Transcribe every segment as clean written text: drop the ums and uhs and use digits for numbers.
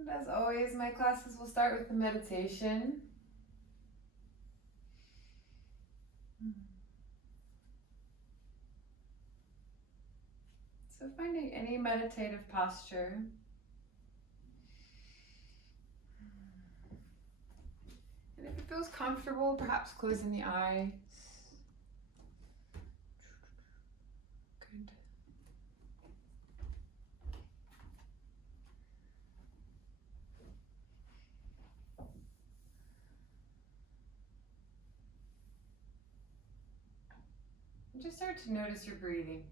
And as always, my classes will start with the meditation. So finding any meditative posture. And if it feels comfortable, perhaps closing the eyes. Good. And just start to notice your breathing.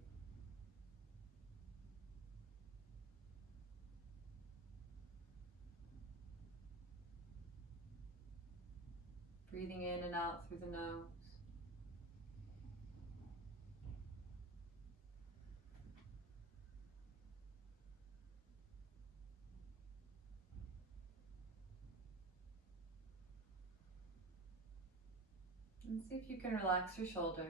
Breathing in and out through the nose. And see if you can relax your shoulders.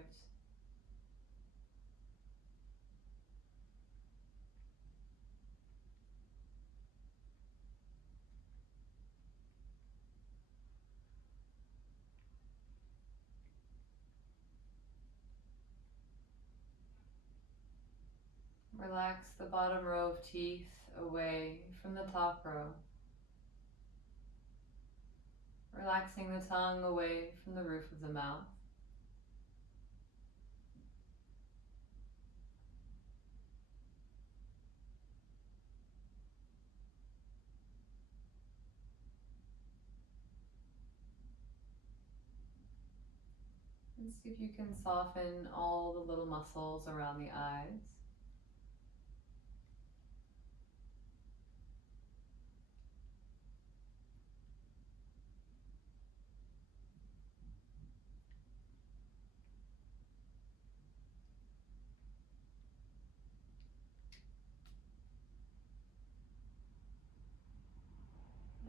Relax the bottom row of teeth away from the top row. Relaxing the tongue away from the roof of the mouth. And see if you can soften all the little muscles around the eyes.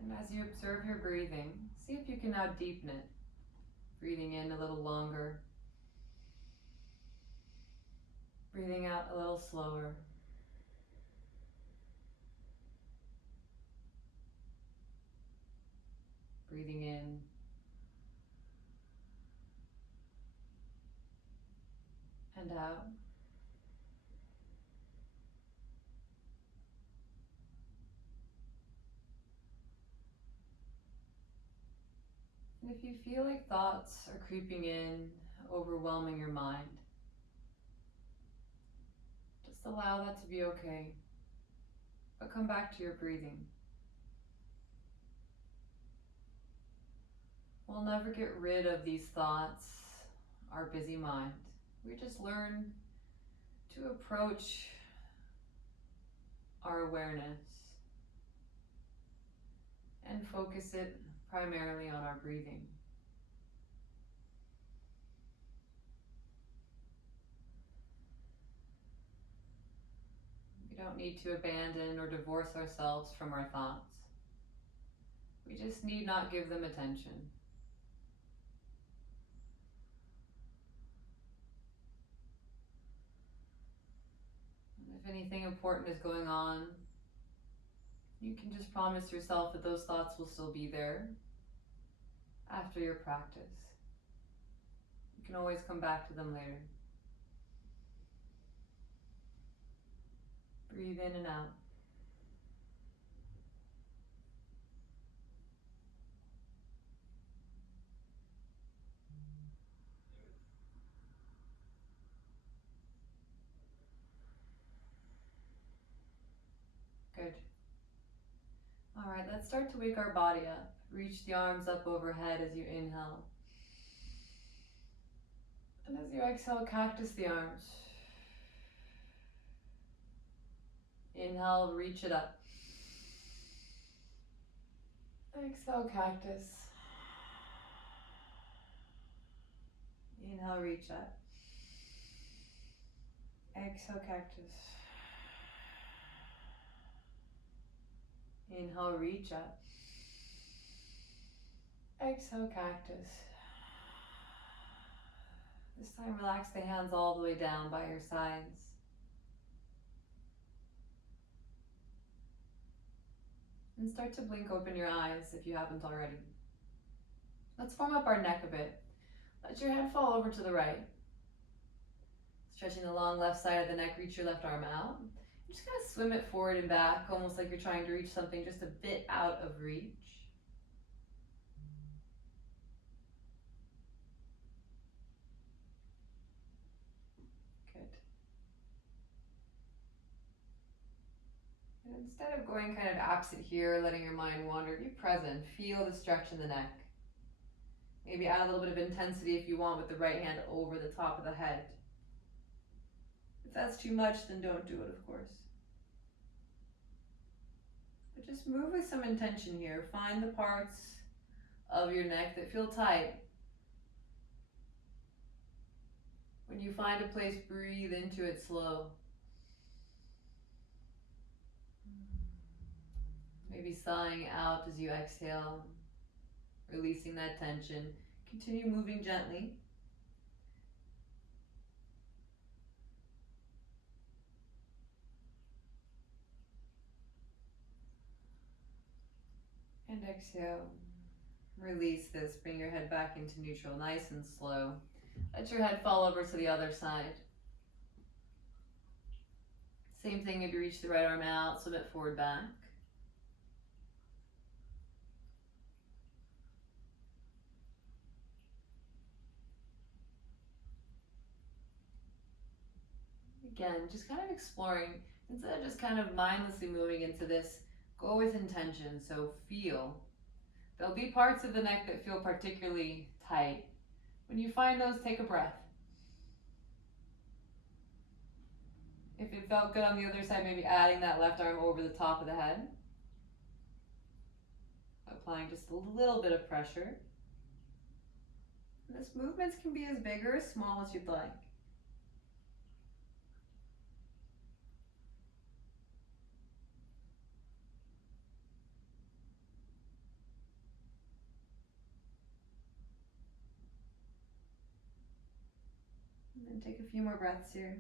And as you observe your breathing, see if you can now deepen it. Breathing in a little longer. Breathing out a little slower. Breathing in. And out. And if you feel like thoughts are creeping in, overwhelming your mind, just allow that to be okay. But come back to your breathing. We'll never get rid of these thoughts, our busy mind. We just learn to approach our awareness and focus it primarily on our breathing. We don't need to abandon or divorce ourselves from our thoughts. We just need not give them attention. And if anything important is going on, you can just promise yourself that those thoughts will still be there after your practice. You can always come back to them later. Breathe in and out. Good. All right, let's start to wake our body up. Reach the arms up overhead as you inhale. And as you exhale, cactus the arms. Inhale, reach it up. Exhale, cactus. Inhale, reach up. Exhale, cactus. Inhale, reach up. Exhale, cactus. This time, relax the hands all the way down by your sides. And And start to blink open your eyes if you haven't already. Let's warm up our neck a bit. Let your head fall over to the right. Stretching the long left side of the neck, reach your left arm out. You're just gonna swim it forward and back, almost like you're trying to reach something just a bit out of reach. Good. And instead of going kind of absent here, letting your mind wander, be present. Feel the stretch in the neck. Maybe add a little bit of intensity if you want with the right hand over the top of the head. If that's too much, then don't do it, of course. But just move with some intention here. Find the parts of your neck that feel tight. When you find a place, breathe into it slow. Maybe sighing out as you exhale, releasing that tension. Continue moving gently. And exhale. Release this. Bring your head back into neutral, nice and slow. Let your head fall over to the other side. Same thing if you reach the right arm out, swim it forward back. Again, just kind of exploring. Instead of just kind of mindlessly moving into this, go with intention. So feel. There'll be parts of the neck that feel particularly tight. When you find those, take a breath. If it felt good on the other side, maybe adding that left arm over the top of the head. Applying just a little bit of pressure. And this movements can be as big or as small as you'd like. And take a few more breaths here.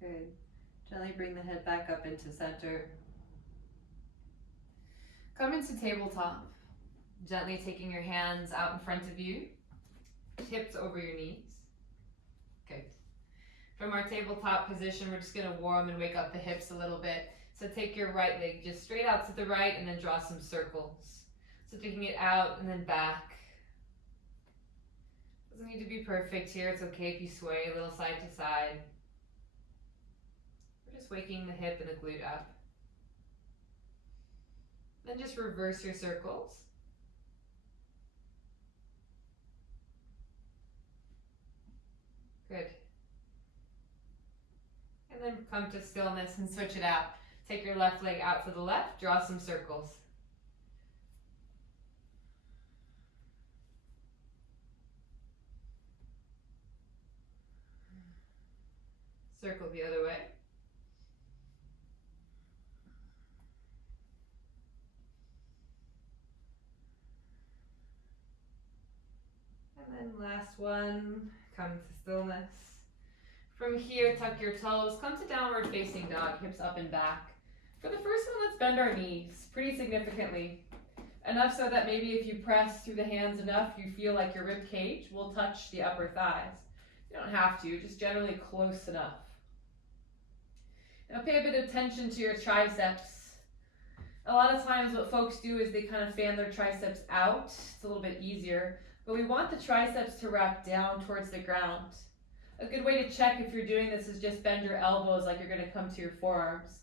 Good. Gently bring the head back up into center. Come into tabletop. Gently taking your hands out in front of you, hips over your knees. Good. From our tabletop position, we're just going to warm and wake up the hips a little bit. So take your right leg just straight out to the right and then draw some circles. So taking it out and then back. Doesn't need to be perfect here. It's okay if you sway a little side to side. We're just waking the hip and the glute up. Then just reverse your circles. Good. And then come to stillness and switch it out. Take your left leg out to the left, draw some circles. Circle the other way. And then last one, come to stillness. From here, tuck your toes, come to downward facing dog, hips up and back. For the first one, let's bend our knees pretty significantly. Enough so that maybe if you press through the hands enough, you feel like your rib cage will touch the upper thighs. You don't have to, just generally close enough. Now pay a bit of attention to your triceps. A lot of times what folks do is they kind of fan their triceps out. It's a little bit easier, but we want the triceps to wrap down towards the ground. A good way to check if you're doing this is just bend your elbows like you're going to come to your forearms.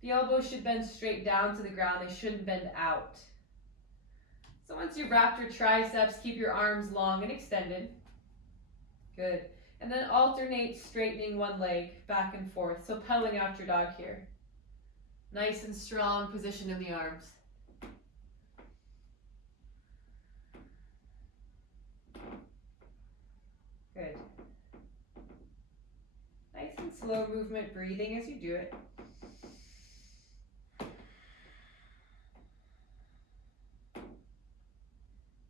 The elbows should bend straight down to the ground. They shouldn't bend out. So once you've wrapped your triceps, keep your arms long and extended. Good. And then alternate straightening one leg back and forth. So pedaling out your dog here. Nice and strong position in the arms. Good. Nice and slow movement, breathing as you do it.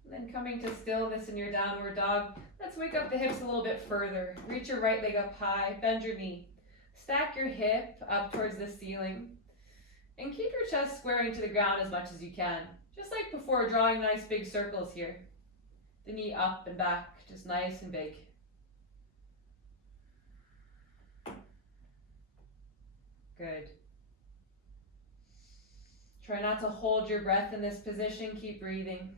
And then then coming to stillness in your downward dog, let's wake up the hips a little bit further. Reach your right leg up high, bend your knee. Stack your hip up towards the ceiling. And keep your chest squaring to the ground as much as you can. Just like before, drawing nice big circles here. The knee up and back, just nice and big. Good. Try not to hold your breath in this position. Keep breathing.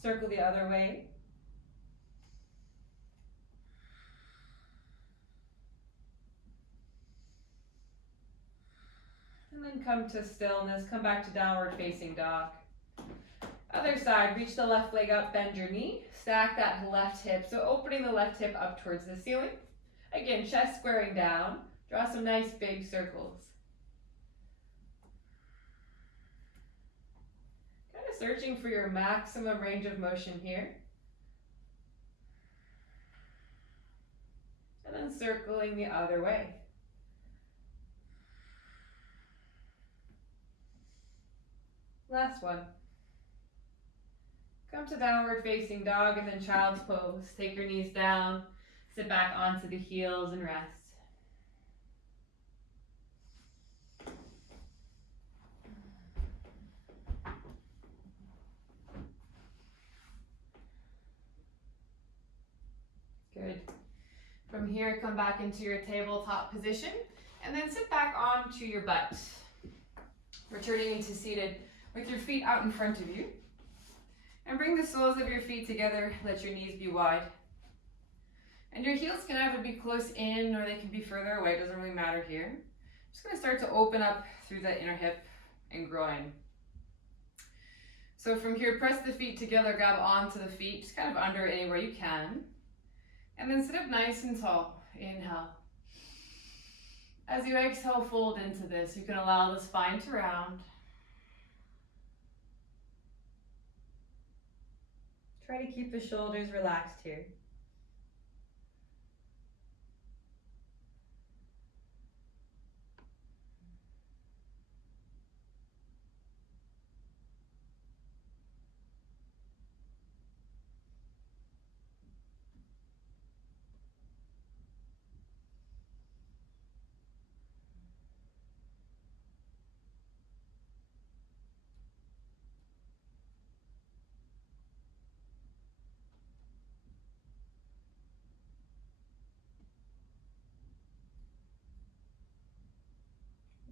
Circle the other way. And then come to stillness. Come back to downward facing dog. Other side, reach the left leg up, bend your knee. Stack that left hip. So opening the left hip up towards the ceiling. Again, chest squaring down. Draw some nice big circles. Kind of searching for your maximum range of motion here. And then circling the other way. Last one. Come to downward facing dog and then child's pose. Take your knees down, sit back onto the heels and rest. Good. From here, come back into your tabletop position and then sit back onto your butt. Returning into seated with your feet out in front of you. And bring the soles of your feet together, let your knees be wide. And your heels can either be close in or they can be further away, it doesn't really matter here. Just gonna start to open up through the inner hip and groin. So from here, press the feet together, grab onto the feet, just kind of under anywhere you can. And then sit up nice and tall, inhale. As you exhale, fold into this. You can allow the spine to round. Try to keep the shoulders relaxed here.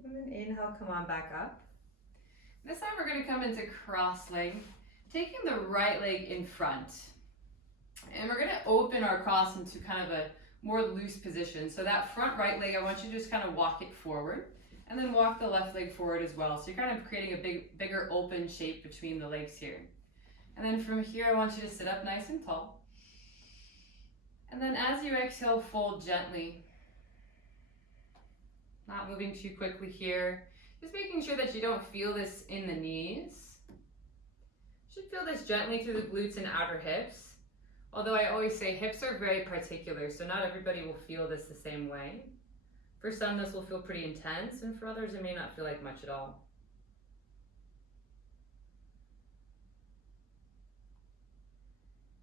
And then inhale, come on back up. This time we're going to come into cross leg, taking the right leg in front. And we're going to open our cross into kind of a more loose position. So that front right leg, I want you to just kind of walk it forward and then walk the left leg forward as well. So you're kind of creating a bigger open shape between the legs here. And then from here, I want you to sit up nice and tall. And then as you exhale, fold gently. Not moving too quickly here. Just making sure that you don't feel this in the knees. You should feel this gently through the glutes and outer hips. Although I always say hips are very particular, so not everybody will feel this the same way. For some, this will feel pretty intense, and for others, it may not feel like much at all.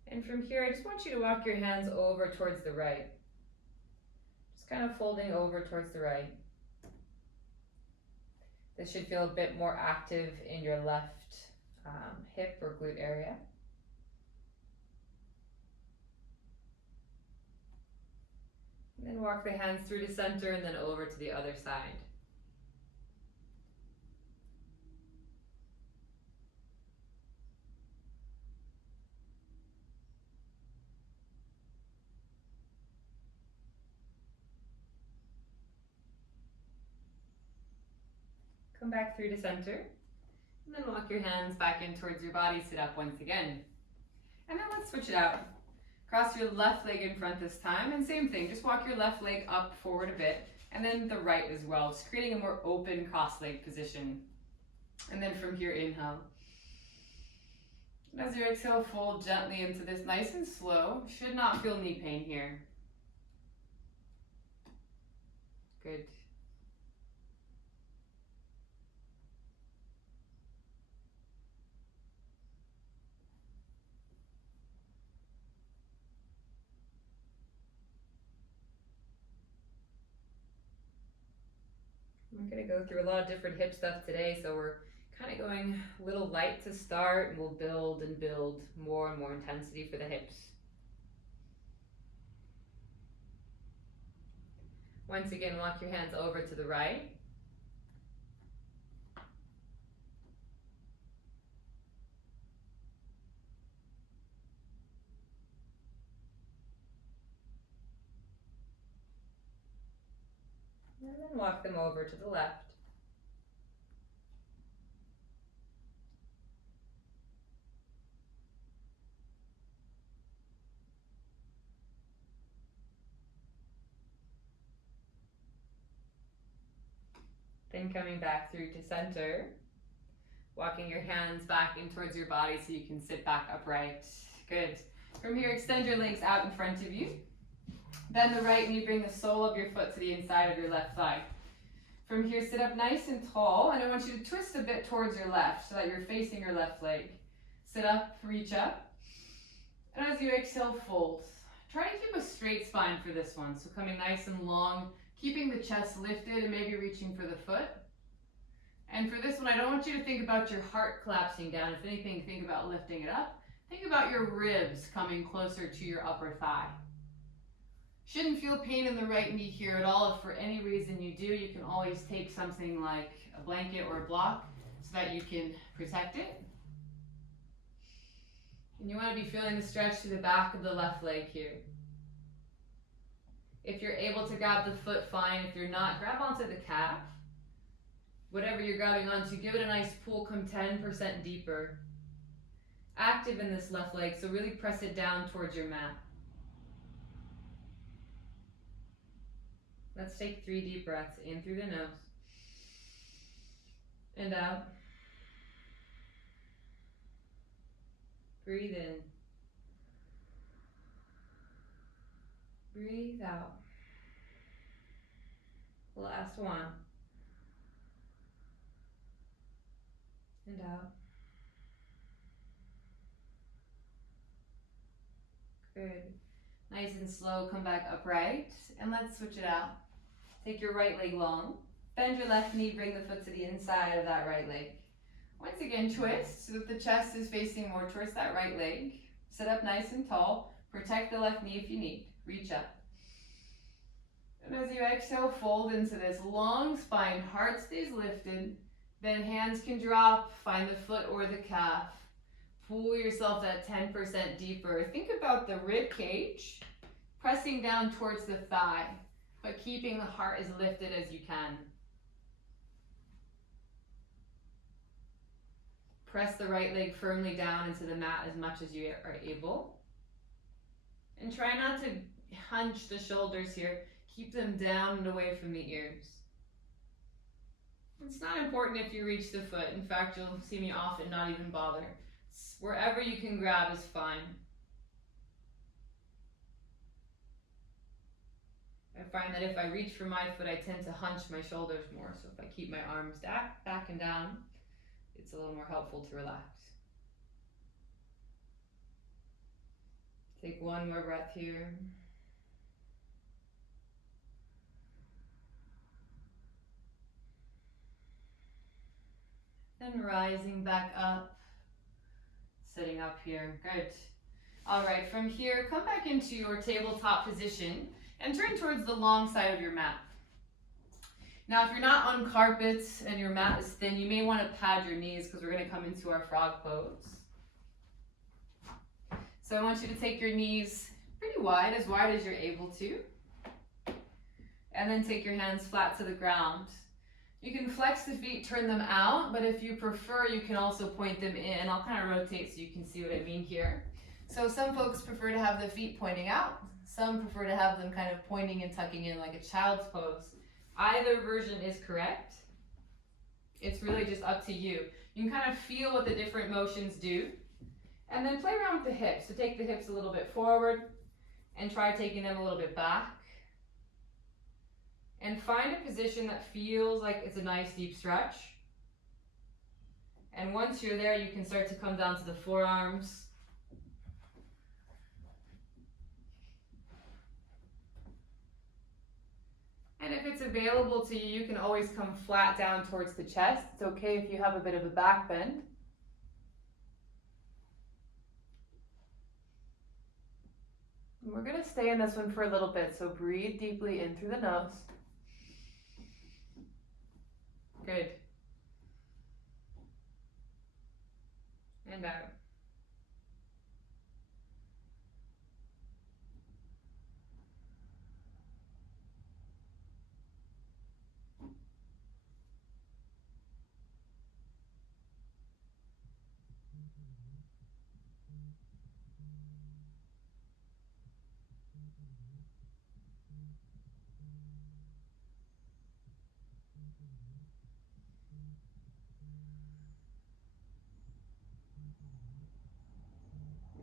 And from here, I just want you to walk your hands over towards the right. Just kind of folding over towards the right. This should feel a bit more active in your left hip or glute area. And then walk the hands through to center and then over to the other side. Come back through to center. And then walk your hands back in towards your body, sit up once again. And then let's switch it out. Cross your left leg in front this time, and same thing, just walk your left leg up forward a bit, and then the right as well, just creating a more open cross leg position. And then from here, inhale. And as you exhale, fold gently into this nice and slow. Should not feel knee pain here. Good. We're going to go through a lot of different hip stuff today, so we're kind of going a little light to start, and we'll build and build more and more intensity for the hips. Once again, walk your hands over to the right. And then walk them over to the left. Then coming back through to center. Walking your hands back in towards your body so you can sit back upright. Good. From here, extend your legs out in front of you. Bend the right knee, bring the sole of your foot to the inside of your left thigh. From here, sit up nice and tall, and I want you to twist a bit towards your left so that you're facing your left leg. Sit up, reach up, and as you exhale, fold. Try to keep a straight spine for this one, so coming nice and long, keeping the chest lifted and maybe reaching for the foot. And for this one, I don't want you to think about your heart collapsing down. If anything, think about lifting it up. Think about your ribs coming closer to your upper thigh. Shouldn't feel pain in the right knee here at all. If for any reason you do, you can always take something like a blanket or a block so that you can protect it. And you want to be feeling the stretch to the back of the left leg here. If you're able to grab the foot, fine. If you're not, grab onto the calf. Whatever you're grabbing onto, give it a nice pull, come 10% deeper. Active in this left leg, so really press it down towards your mat. Let's take 3 deep breaths in through the nose and out. Breathe in. Breathe out. Last one. And out. Good. Nice and slow, come back upright, and let's switch it out. Take your right leg long, bend your left knee, bring the foot to the inside of that right leg. Once again, twist so that the chest is facing more towards that right leg. Sit up nice and tall, protect the left knee if you need, reach up. And as you exhale, fold into this long spine, heart stays lifted. Then hands can drop, find the foot or the calf. Pull yourself that 10% deeper. Think about the rib cage, pressing down towards the thigh, but keeping the heart as lifted as you can. Press the right leg firmly down into the mat as much as you are able. And try not to hunch the shoulders here. Keep them down and away from the ears. It's not important if you reach the foot. In fact, you'll see me often not even bother. Wherever you can grab is fine. I find that if I reach for my foot, I tend to hunch my shoulders more. So if I keep my arms back and down, it's a little more helpful to relax. Take one more breath here. And rising back up, sitting up here, good. All right, from here, come back into your tabletop position and turn towards the long side of your mat. Now, if you're not on carpets and your mat is thin, you may want to pad your knees because we're going to come into our frog pose. So I want you to take your knees pretty wide as you're able to. And then take your hands flat to the ground. You can flex the feet, turn them out, but if you prefer, you can also point them in. I'll kind of rotate so you can see what I mean here. So some folks prefer to have the feet pointing out. Some prefer to have them kind of pointing and tucking in like a child's pose. Either version is correct. It's really just up to you. You can kind of feel what the different motions do. And then play around with the hips. So take the hips a little bit forward and try taking them a little bit back. And find a position that feels like it's a nice deep stretch. And once you're there, you can start to come down to the forearms. And if it's available to you, you can always come flat down towards the chest. It's okay if you have a bit of a back bend. And we're going to stay in this one for a little bit, so breathe deeply in through the nose. Good. And out.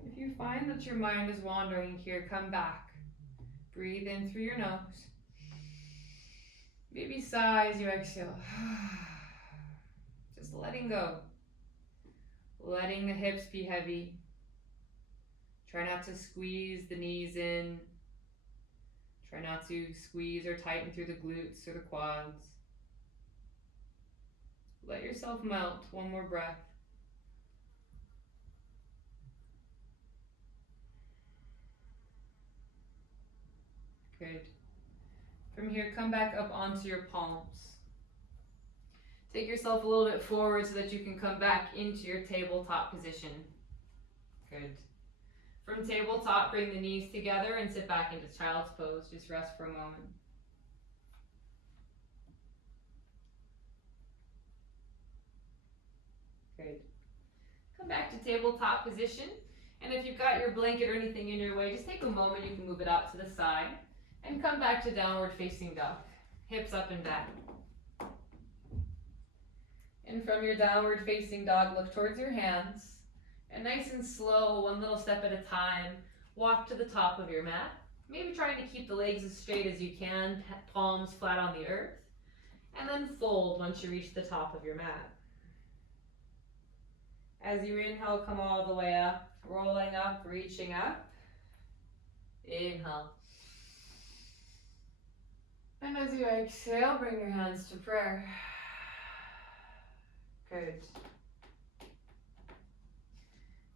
If you find that your mind is wandering here, come back. Breathe in through your nose. Maybe sigh as you exhale. Just letting go. Letting the hips be heavy. Try not to squeeze the knees in. Try not to squeeze or tighten through the glutes or the quads. Let yourself melt. One more breath. Good. From here, come back up onto your palms. Take yourself a little bit forward so that you can come back into your tabletop position. Good. From tabletop, bring the knees together and sit back into child's pose. Just rest for a moment. Good. Come back to tabletop position. And if you've got your blanket or anything in your way, just take a moment. You can move it out to the side. And come back to downward facing dog. Hips up and back. And from your downward facing dog, look towards your hands. And nice and slow, one little step at a time, walk to the top of your mat. Maybe trying to keep the legs as straight as you can, palms flat on the earth. And then fold once you reach the top of your mat. As you inhale, come all the way up, rolling up, reaching up. Inhale. And as you exhale, bring your hands to prayer. Good.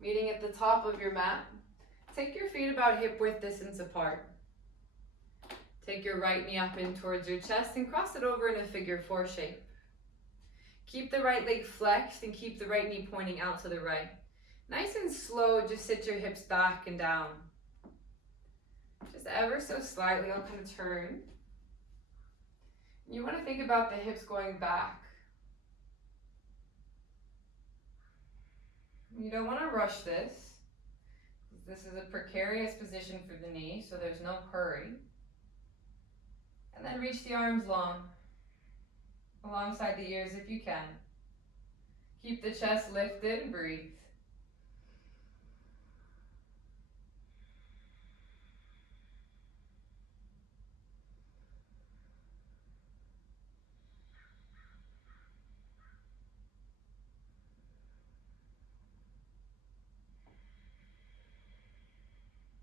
Meeting at the top of your mat. Take your feet about hip width distance apart. Take your right knee up in towards your chest and cross it over in a figure 4 shape. Keep the right leg flexed and keep the right knee pointing out to the right. Nice and slow, just sit your hips back and down. Just ever so slightly, I'll kind of turn. You want to think about the hips going back. You don't want to rush this. This is a precarious position for the knee, so there's no hurry. And then reach the arms long, alongside the ears if you can. Keep the chest lifted and breathe.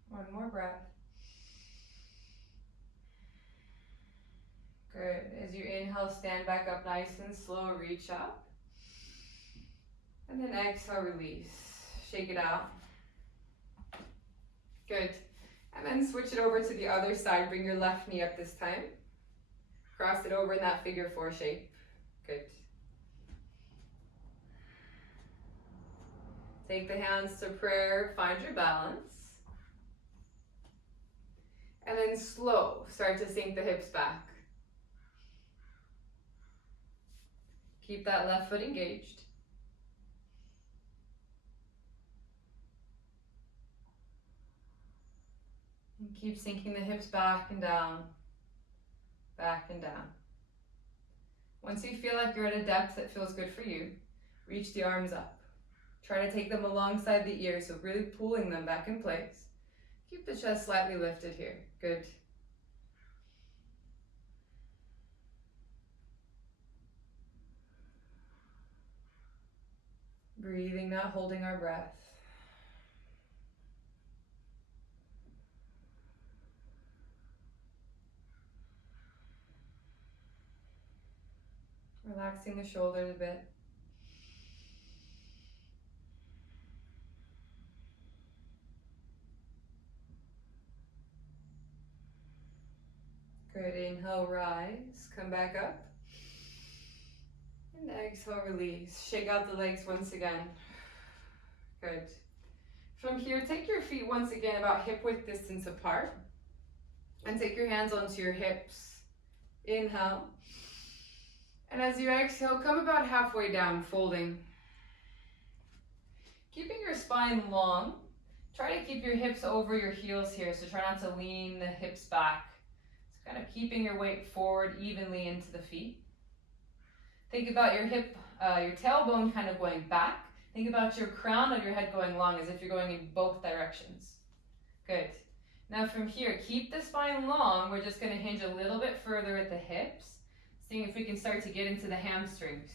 One more breath. Good. As you inhale, stand back up nice and slow, reach up. And then exhale, release. Shake it out. Good. And then switch it over to the other side. Bring your left knee up this time. Cross it over in that figure 4 shape. Good. Take the hands to prayer, find your balance. And then slow, start to sink the hips back. Keep that left foot engaged. And keep sinking the hips back and down, back and down. Once you feel like you're at a depth that feels good for you, reach the arms up. Try to take them alongside the ears, so really pulling them back in place. Keep the chest slightly lifted here. Good. Breathing, not holding our breath. Relaxing the shoulders a bit. Good, inhale, rise, come back up. And exhale, release. Shake out the legs once again. Good. From here, take your feet once again about hip width distance apart. And take your hands onto your hips. Inhale. And as you exhale, come about halfway down, folding. Keeping your spine long. Try to keep your hips over your heels here, so try not to lean the hips back. So kind of keeping your weight forward evenly into the feet. Think about your your tailbone kind of going back. Think about your crown of your head going long, as if you're going in both directions. Good. Now from here, keep the spine long. We're just going to hinge a little bit further at the hips, seeing if we can start to get into the hamstrings.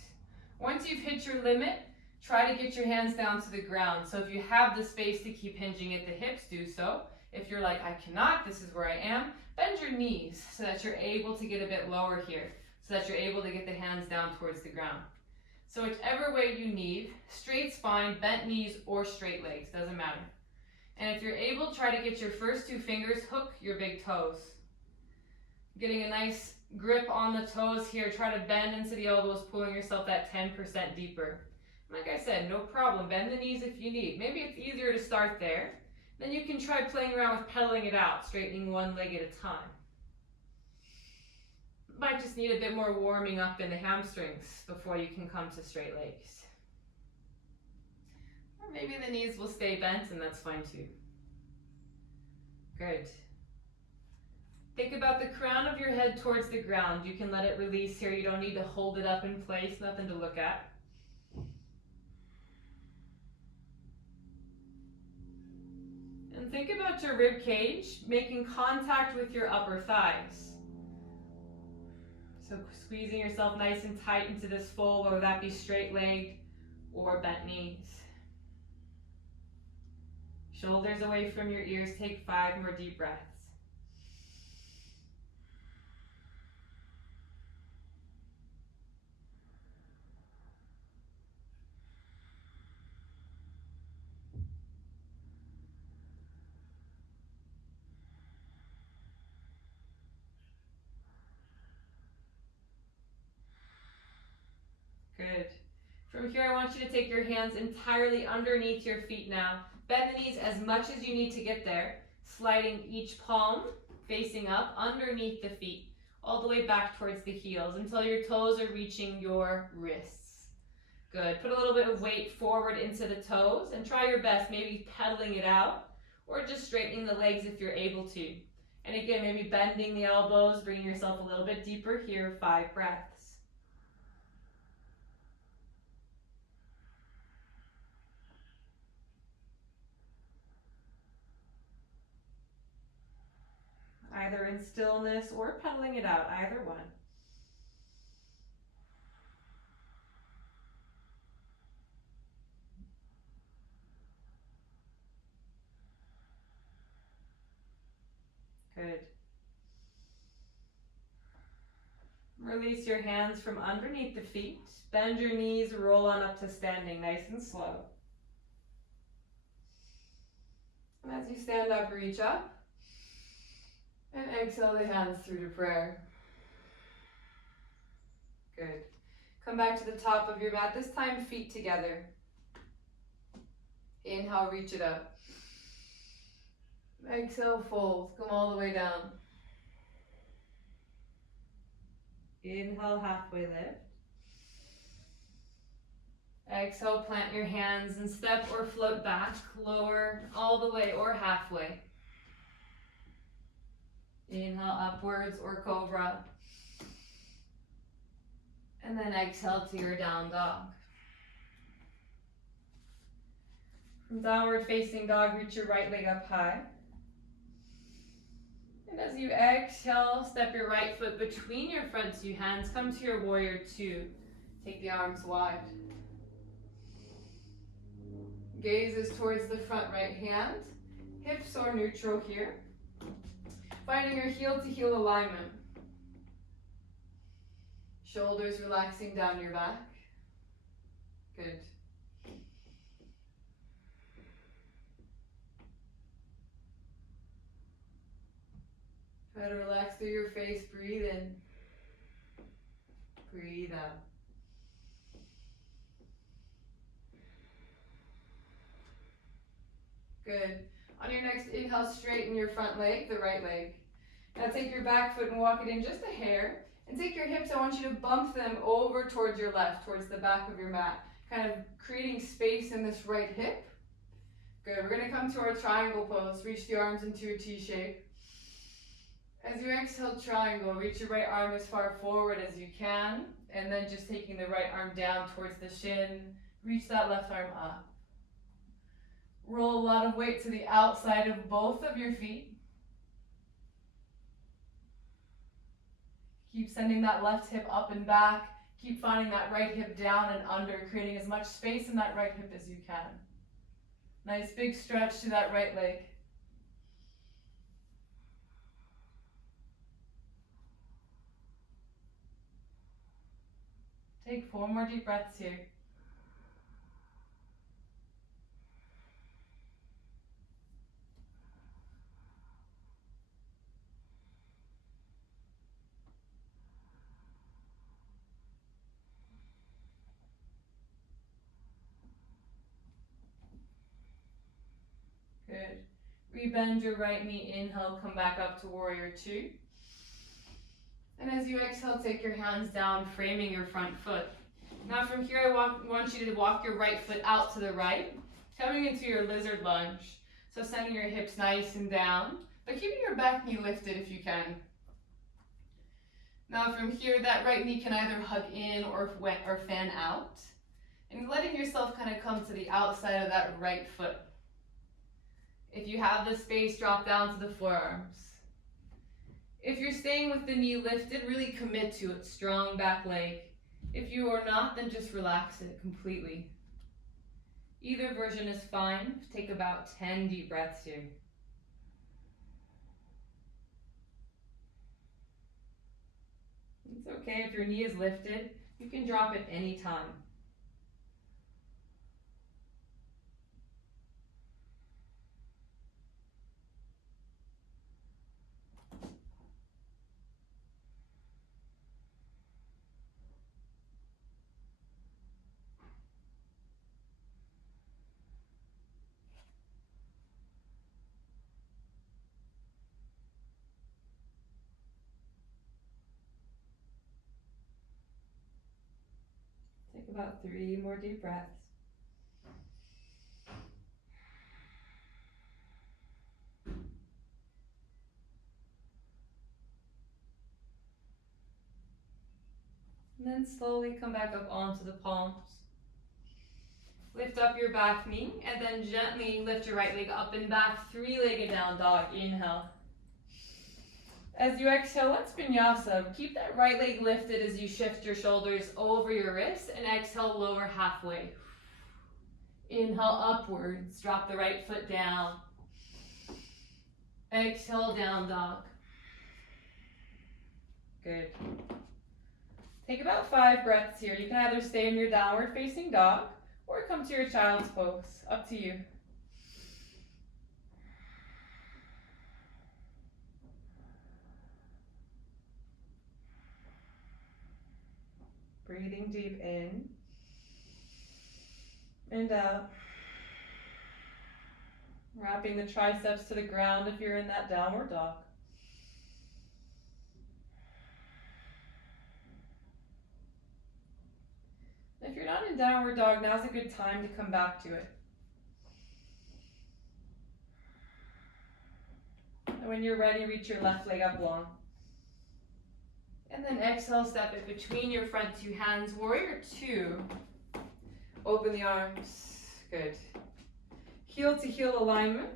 Once you've hit your limit, try to get your hands down to the ground. So if you have the space to keep hinging at the hips, do so. If you're like, I cannot, this is where I am, bend your knees so that you're able to get a bit lower here, so that you're able to get the hands down towards the ground. So whichever way you need, straight spine, bent knees, or straight legs, doesn't matter. And if you're able, try to get your first two fingers, hook your big toes. Getting a nice grip on the toes here, try to bend into the elbows, pulling yourself that 10% deeper. Like I said, no problem, bend the knees if you need. Maybe it's easier to start there. Then you can try playing around with pedaling it out, straightening one leg at a time. Might just need a bit more warming up in the hamstrings before you can come to straight legs. Or maybe the knees will stay bent, and that's fine too. Good. Think about the crown of your head towards the ground. You can let it release here. You don't need to hold it up in place, nothing to look at. And think about your rib cage making contact with your upper thighs. So squeezing yourself nice and tight into this fold, whether that be straight leg or bent knees. Shoulders away from your ears. Take 5 more deep breaths. Good. From here, I want you to take your hands entirely underneath your feet now. Bend the knees as much as you need to get there, sliding each palm facing up underneath the feet, all the way back towards the heels until your toes are reaching your wrists. Good. Put a little bit of weight forward into the toes and try your best, maybe pedaling it out or just straightening the legs if you're able to. And again, maybe bending the elbows, bringing yourself a little bit deeper here, 5 breaths. Either in stillness or pedaling it out, either one. Good. Release your hands from underneath the feet. Bend your knees, roll on up to standing, nice and slow. And as you stand up, reach up. And exhale the hands through to prayer. Good. Come back to the top of your mat, this time feet together. Inhale, reach it up. Exhale, fold. Come all the way down. Inhale, halfway lift. Exhale, plant your hands and step or float back, lower all the way or halfway. Inhale, upwards or cobra. And then exhale to your down dog. From downward facing dog, reach your right leg up high. And as you exhale, step your right foot between your front two hands. Come to your warrior two. Take the arms wide. Gaze is towards the front right hand. Hips are neutral here. Finding your heel to heel alignment. Shoulders relaxing down your back. Good. Try to relax through your face. Breathe in. Breathe out. Good. On your next inhale, straighten your front leg, the right leg. Now take your back foot and walk it in just a hair. And take your hips, I want you to bump them over towards your left, towards the back of your mat. Kind of creating space in this right hip. Good. We're going to come to our triangle pose. Reach the arms into a T shape. As you exhale triangle, reach your right arm as far forward as you can. And then just taking the right arm down towards the shin. Reach that left arm up. Roll a lot of weight to the outside of both of your feet. Keep sending that left hip up and back. Keep finding that right hip down and under, creating as much space in that right hip as you can. Nice big stretch to that right leg. Take 4 more deep breaths here. Good. Rebend your right knee, inhale, come back up to warrior 2. And as you exhale, take your hands down, framing your front foot. Now from here, I want you to walk your right foot out to the right, coming into your lizard lunge. So sending your hips nice and down, but keeping your back knee lifted if you can. Now from here, that right knee can either hug in or fan out. And letting yourself kind of come to the outside of that right foot. If you have the space, drop down to the forearms. If you're staying with the knee lifted, really commit to it, strong back leg. If you are not, then just relax it completely. Either version is fine. Take about 10 deep breaths here. It's okay if your knee is lifted. You can drop it any time. Take about 3 more deep breaths. And then slowly come back up onto the palms. Lift up your back knee and then gently lift your right leg up and back, 3-legged down dog. Inhale. As you exhale, let's vinyasa. Keep that right leg lifted as you shift your shoulders over your wrist and exhale, lower halfway. Inhale upwards, drop the right foot down. Exhale, down dog. Good. Take about 5 breaths here. You can either stay in your downward facing dog or come to your child's pose. Up to you. Breathing deep in and out. Wrapping the triceps to the ground if you're in that downward dog. If you're not in downward dog, now's a good time to come back to it. And when you're ready, reach your left leg up long. And then exhale, step it between your front 2 hands, warrior 2. Open the arms, good. Heel to heel alignment.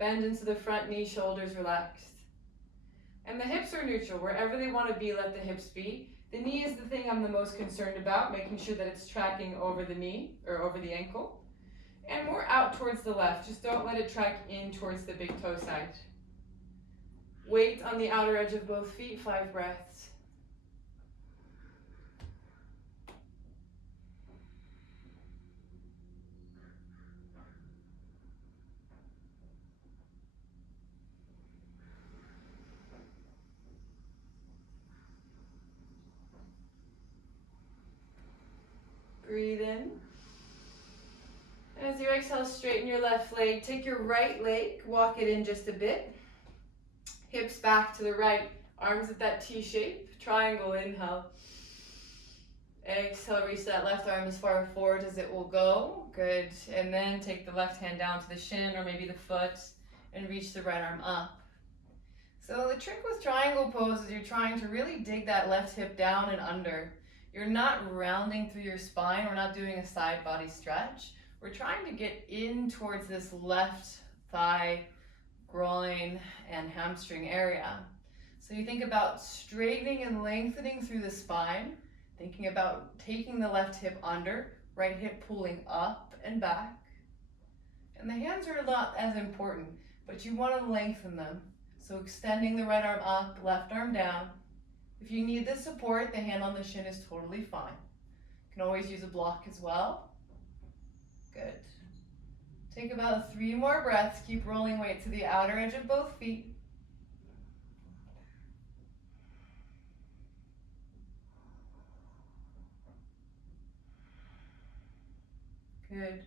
Bend into the front knee, shoulders relaxed. And the hips are neutral, wherever they want to be, let the hips be. The knee is the thing I'm the most concerned about, making sure that it's tracking over the knee, or over the ankle. And more out towards the left, just don't let it track in towards the big toe side. Weight on the outer edge of both feet, 5 breaths. Breathe in. As you exhale, straighten your left leg. Take your right leg, walk it in just a bit. Hips back to the right, arms at that T shape. Triangle, inhale. Exhale, reach that left arm as far forward as it will go. Good. And then take the left hand down to the shin or maybe the foot and reach the right arm up. So the trick with triangle pose is you're trying to really dig that left hip down and under. You're not rounding through your spine. We're not doing a side body stretch. We're trying to get in towards this left thigh, groin, and hamstring area. So you think about straightening and lengthening through the spine, thinking about taking the left hip under, right hip pulling up and back. And the hands are not as important, but you want to lengthen them. So extending the right arm up, left arm down. If you need the support, the hand on the shin is totally fine. You can always use a block as well. Good. Take about 3 more breaths. Keep rolling weight to the outer edge of both feet. Good.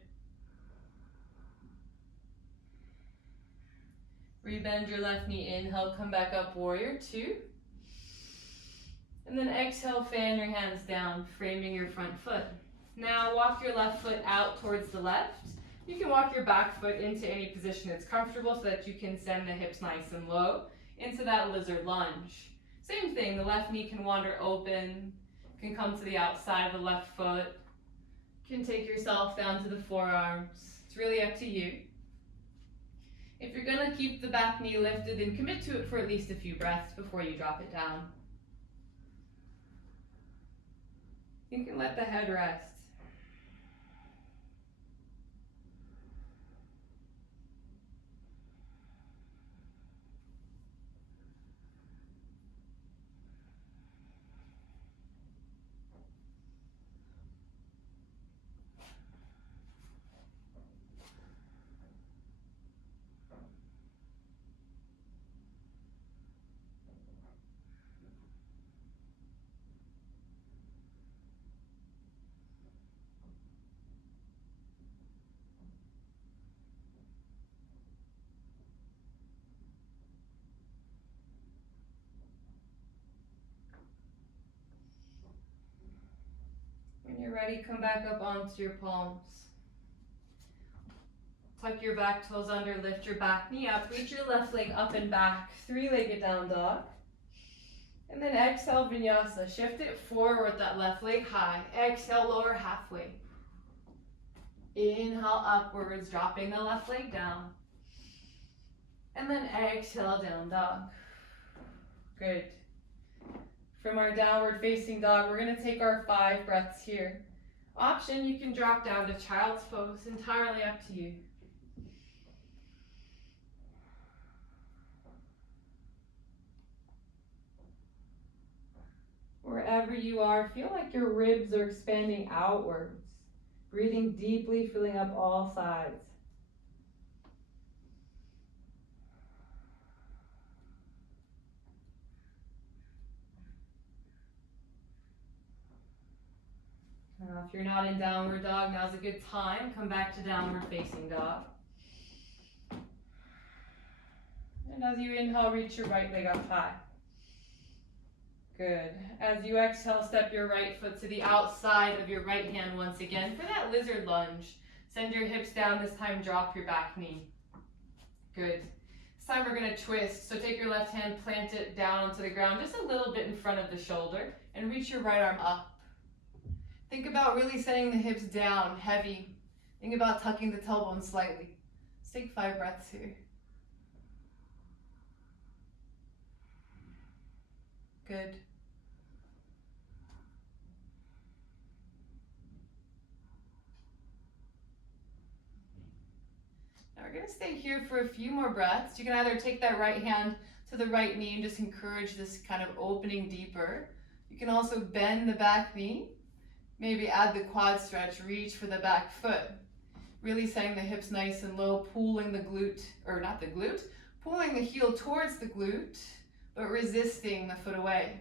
Rebend your left knee, inhale, come back up, warrior 2. And then exhale, fan your hands down, framing your front foot. Now walk your left foot out towards the left. You can walk your back foot into any position that's comfortable so that you can send the hips nice and low into that lizard lunge. Same thing, the left knee can wander open, can come to the outside of the left foot, can take yourself down to the forearms. It's really up to you. If you're gonna keep the back knee lifted, then commit to it for at least a few breaths before you drop it down. You can let the head rest. When you're ready, come back up onto your palms. Tuck your back toes under, lift your back knee up, reach your left leg up and back, 3-legged down dog. And then exhale, vinyasa. Shift it forward, that left leg high. Exhale, lower halfway. Inhale, upwards, dropping the left leg down. And then exhale, down dog. Good. From our downward facing dog, we're gonna take our 5 breaths here. Option, you can drop down to child's pose, entirely up to you. Wherever you are, feel like your ribs are expanding outwards. Breathing deeply, filling up all sides. Now, if you're not in downward dog, now's a good time. Come back to downward facing dog. And as you inhale, reach your right leg up high. Good. As you exhale, step your right foot to the outside of your right hand once again for that lizard lunge. Send your hips down, this time drop your back knee. Good. This time we're gonna twist. So take your left hand, plant it down onto the ground just a little bit in front of the shoulder and reach your right arm up. Think about really setting the hips down, heavy. Think about tucking the tailbone slightly. Let's take 5 breaths here. Good. Now we're gonna stay here for a few more breaths. You can either take that right hand to the right knee and just encourage this kind of opening deeper. You can also bend the back knee. Maybe add the quad stretch, reach for the back foot. Really setting the hips nice and low, pulling the glute, or not the glute, pulling the heel towards the glute, but resisting the foot away.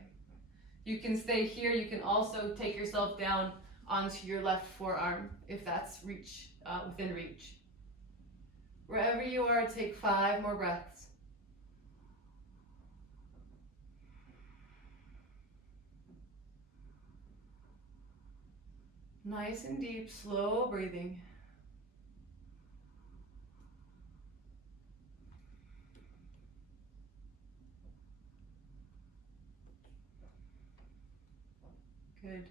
You can stay here. You can also take yourself down onto your left forearm, if that's within reach. Wherever you are, take 5 more breaths. Nice and deep, slow breathing. Good.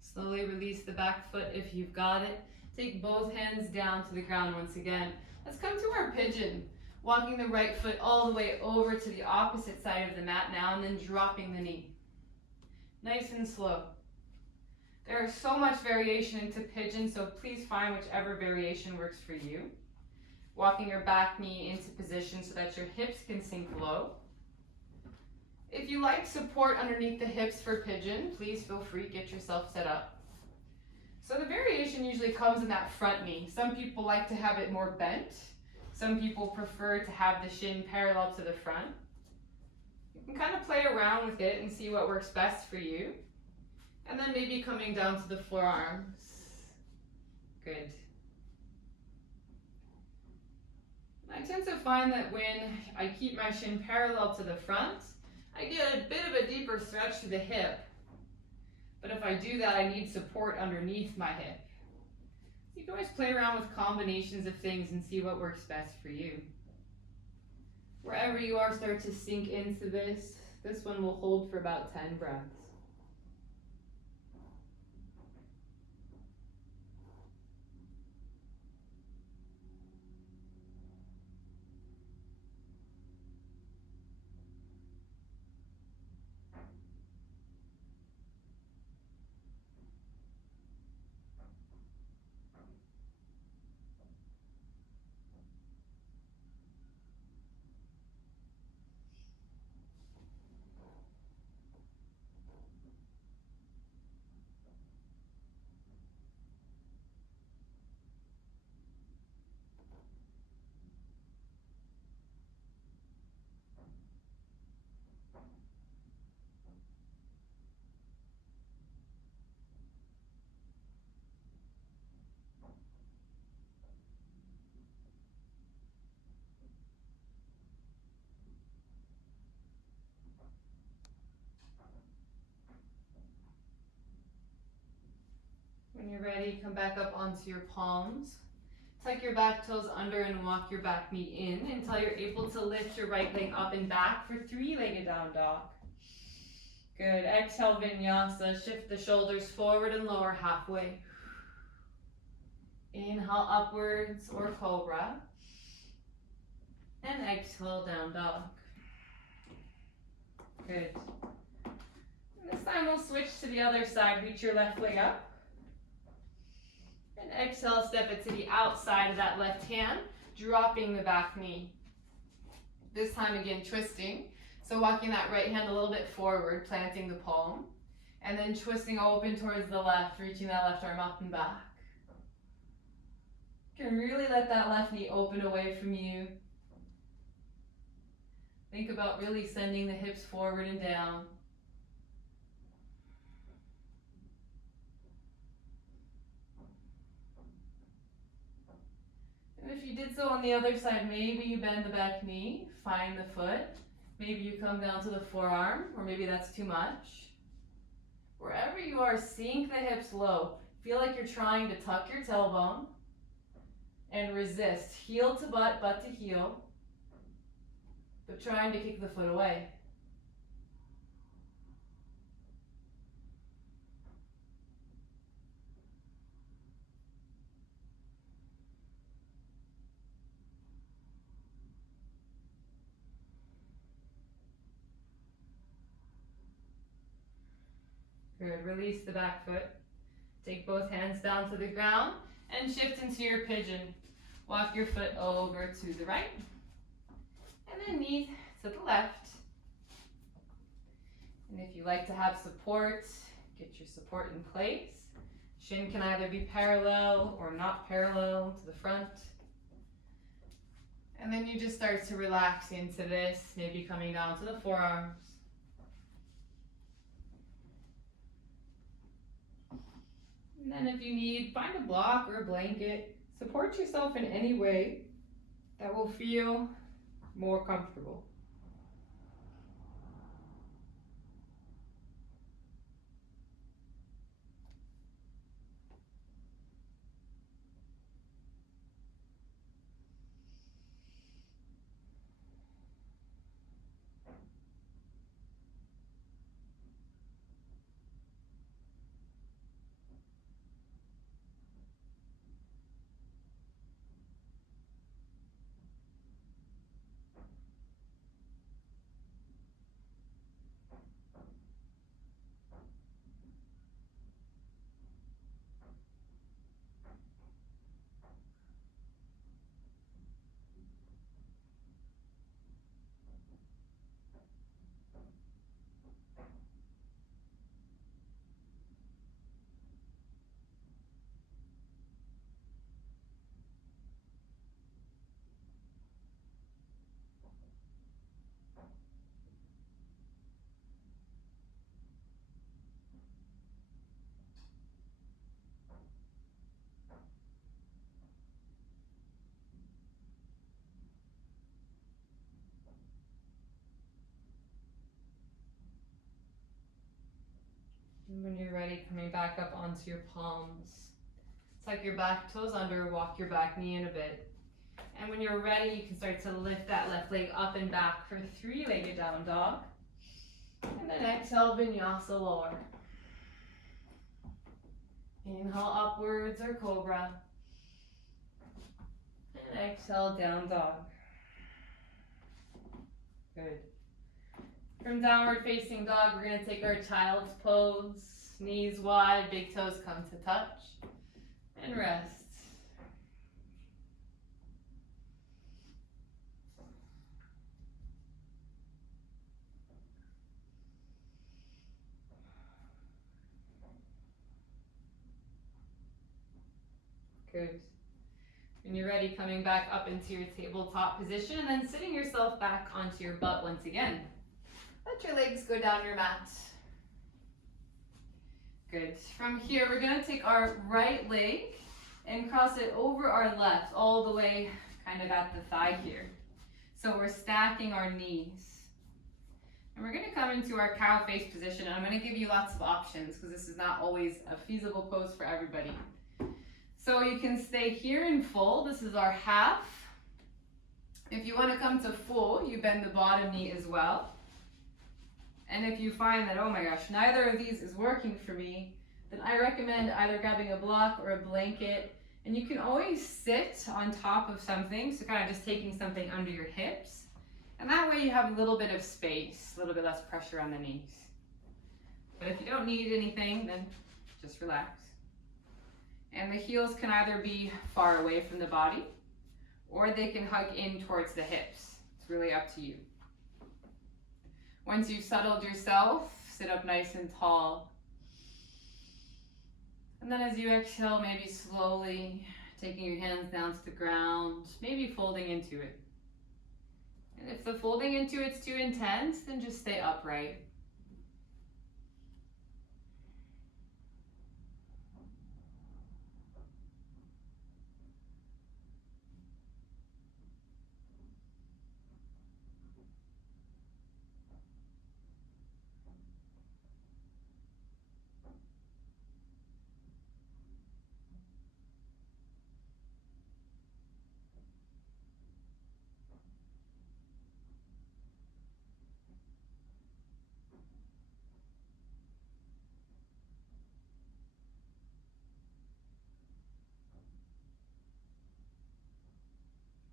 Slowly release the back foot if you've got it. Take both hands down to the ground once again. Let's come to our pigeon. Walking the right foot all the way over to the opposite side of the mat now, and then dropping the knee. Nice and slow. There is so much variation into pigeon, so please find whichever variation works for you. Walking your back knee into position so that your hips can sink low. If you like support underneath the hips for pigeon, please feel free to get yourself set up. So the variation usually comes in that front knee. Some people like to have it more bent. Some people prefer to have the shin parallel to the front. You can kind of play around with it and see what works best for you. And then maybe coming down to the forearms. Good. I tend to find that when I keep my shin parallel to the front, I get a bit of a deeper stretch to the hip. But if I do that, I need support underneath my hip. You can always play around with combinations of things and see what works best for you. Wherever you are, start to sink into this. This one will hold for about 10 breaths. When you're ready, come back up onto your palms. Tuck your back toes under and walk your back knee in until you're able to lift your right leg up and back for 3-legged down dog. Good. Exhale, vinyasa. Shift the shoulders forward and lower halfway. Inhale upwards or cobra. And exhale, down dog. Good. And this time we'll switch to the other side. Reach your left leg up. And exhale, step it to the outside of that left hand, dropping the back knee. This time again, twisting. So walking that right hand a little bit forward, planting the palm, and then twisting open towards the left, reaching that left arm up and back. You can really let that left knee open away from you. Think about really sending the hips forward and down. And if you did so on the other side, maybe you bend the back knee, find the foot. Maybe you come down to the forearm, or maybe that's too much. Wherever you are, sink the hips low. Feel like you're trying to tuck your tailbone and resist. Heel to butt, butt to heel, but trying to kick the foot away. Good. Release the back foot. Take both hands down to the ground and shift into your pigeon. Walk your foot over to the right and then knee to the left. And if you like to have support, get your support in place. Shin can either be parallel or not parallel to the front. And then you just start to relax into this, maybe coming down to the forearms. And then if you need, find a block or a blanket. Support yourself in any way that will feel more comfortable. And when you're ready, coming back up onto your palms. Tuck your back toes under, walk your back knee in a bit. And when you're ready, you can start to lift that left leg up and back for three-legged down dog. And then exhale, vinyasa lower. Inhale upwards or cobra. And exhale, down dog. Good. From downward facing dog, we're going to take our child's pose. Knees wide, big toes come to touch. And rest. Good. When you're ready, coming back up into your tabletop position and then sitting yourself back onto your butt once again. Let your legs go down your mat. Good. From here, we're going to take our right leg and cross it over our left, all the way kind of at the thigh here. So we're stacking our knees. And we're going to come into our cow face position. And I'm going to give you lots of options because this is not always a feasible pose for everybody. So you can stay here in full. This is our half. If you want to come to full, you bend the bottom knee as well. And if you find that, oh my gosh, neither of these is working for me, then I recommend either grabbing a block or a blanket. And you can always sit on top of something, so kind of just taking something under your hips. And that way you have a little bit of space, a little bit less pressure on the knees. But if you don't need anything, then just relax. And the heels can either be far away from the body, or they can hug in towards the hips. It's really up to you. Once you've settled yourself, sit up nice and tall. And then as you exhale, maybe slowly taking your hands down to the ground, maybe folding into it. And if the folding into it's too intense, then just stay upright.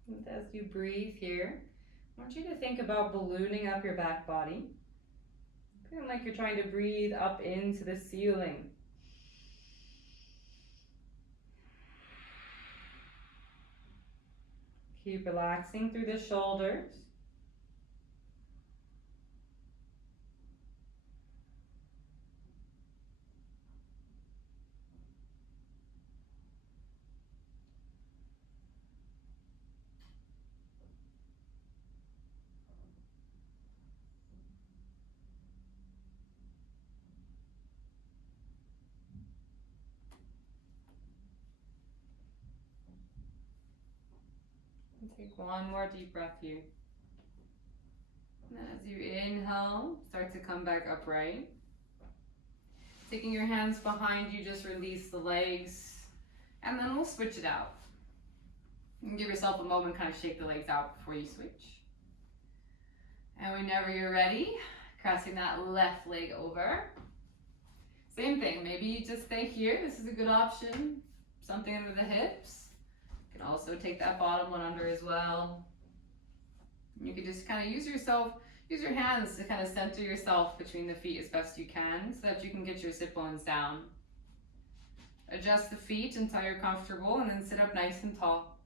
And as you breathe here, I want you to think about ballooning up your back body. Feeling like you're trying to breathe up into the ceiling. Keep relaxing through the shoulders. Take one more deep breath here. And then as you inhale, start to come back upright. Taking your hands behind you, just release the legs. And then we'll switch it out. You can give yourself a moment, kind of shake the legs out before you switch. And whenever you're ready, crossing that left leg over. Same thing, maybe you just stay here. This is a good option. Something under the hips. You can also take that bottom one under as well. You can just kind of use your hands to kind of center yourself between the feet as best you can so that you can get your sit bones down. Adjust the feet until you're comfortable and then sit up nice and tall.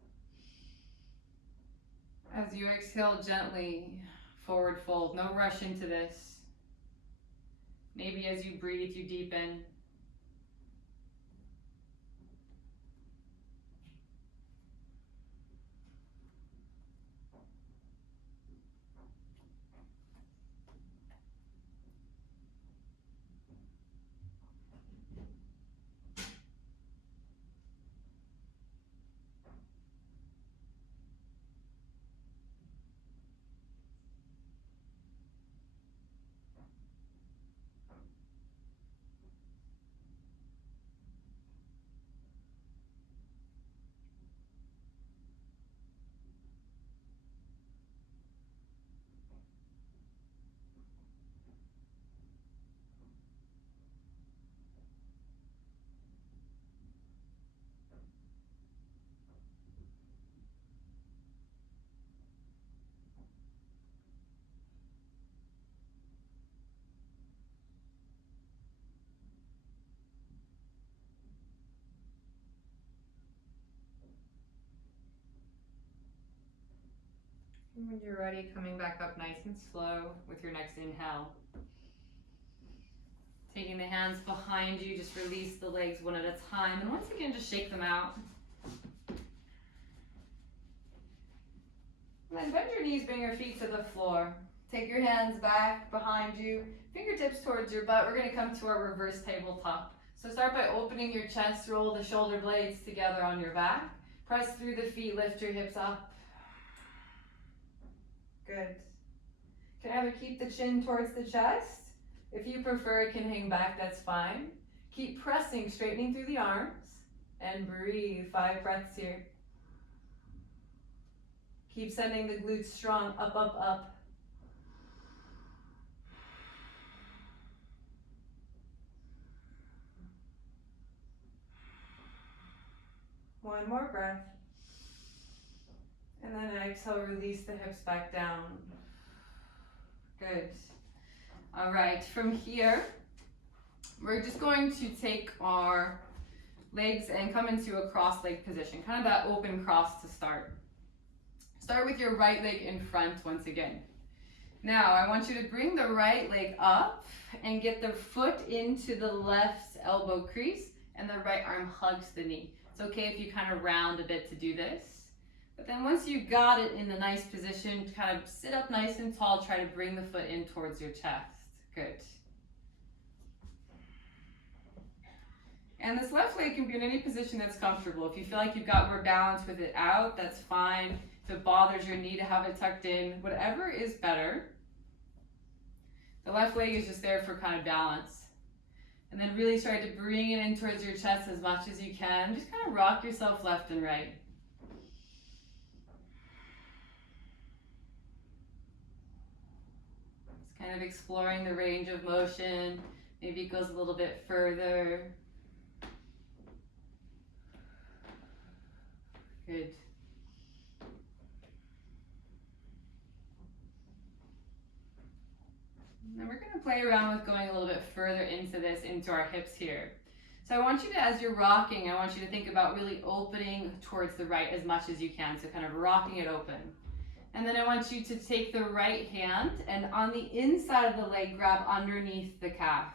As you exhale gently, forward fold, no rush into this. Maybe as you breathe, you deepen. And when you're ready, coming back up nice and slow with your next inhale. Taking the hands behind you, just release the legs one at a time. And once again, just shake them out. And then bend your knees, bring your feet to the floor. Take your hands back behind you, fingertips towards your butt. We're going to come to our reverse tabletop. So start by opening your chest, roll the shoulder blades together on your back. Press through the feet, lift your hips up. Good. You can either keep the chin towards the chest. If you prefer, it can hang back, that's fine. Keep pressing, straightening through the arms. And breathe, 5 breaths here. Keep sending the glutes strong, up, up, up. One more breath. And then exhale, release the hips back down. Good. All right, from here, we're just going to take our legs and come into a cross leg position, kind of that open cross to start. Start with your right leg in front once again. Now, I want you to bring the right leg up and get the foot into the left elbow crease and the right arm hugs the knee. It's okay if you kind of round a bit to do this. But then once you got it in a nice position, kind of sit up nice and tall, try to bring the foot in towards your chest. Good. And this left leg can be in any position that's comfortable. If you feel like you've got more balance with it out, that's fine. If it bothers your knee to have it tucked in, whatever is better. The left leg is just there for kind of balance. And then really try to bring it in towards your chest as much as you can. Just kind of rock yourself left and right. Kind of exploring the range of motion. Maybe it goes a little bit further. Good. And then we're going to play around with going a little bit further into this, into our hips here. So I want you to, as you're rocking, I want you to think about really opening towards the right as much as you can. So kind of rocking it open. And then I want you to take the right hand and on the inside of the leg, grab underneath the calf.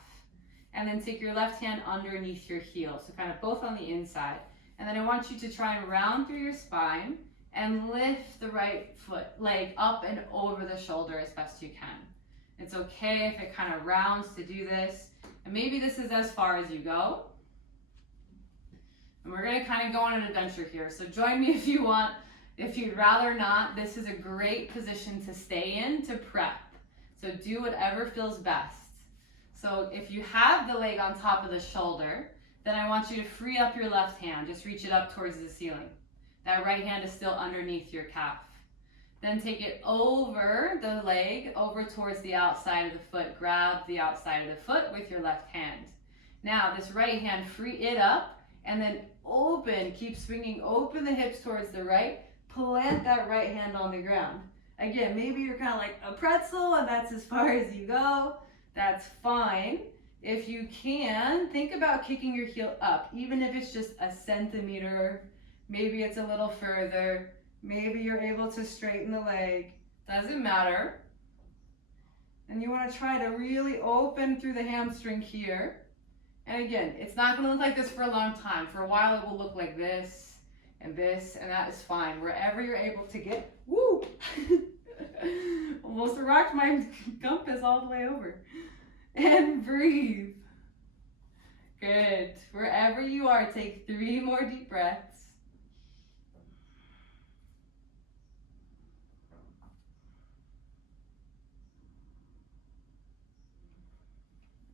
And then take your left hand underneath your heel. So kind of both on the inside. And then I want you to try and round through your spine and lift the right leg up and over the shoulder as best you can. It's okay if it kind of rounds to do this. And maybe this is as far as you go. And we're going to kind of go on an adventure here. So join me if you want. If you'd rather not, this is a great position to stay in to prep. So do whatever feels best. So if you have the leg on top of the shoulder, then I want you to free up your left hand. Just reach it up towards the ceiling. That right hand is still underneath your calf. Then take it over the leg, over towards the outside of the foot. Grab the outside of the foot with your left hand. Now this right hand, free it up, and then open, keep swinging, open the hips towards the right, plant that right hand on the ground. Again, maybe you're kind of like a pretzel and that's as far as you go. That's fine. If you can, think about kicking your heel up, even if it's just a centimeter, maybe it's a little further, maybe you're able to straighten the leg, doesn't matter. And you want to try to really open through the hamstring here. And again, it's not going to look like this for a long time. For a while it will look like this, and that is fine. Wherever you're able to get, woo! Almost rocked my compass all the way over. And breathe. Good. Wherever you are, take 3 more deep breaths.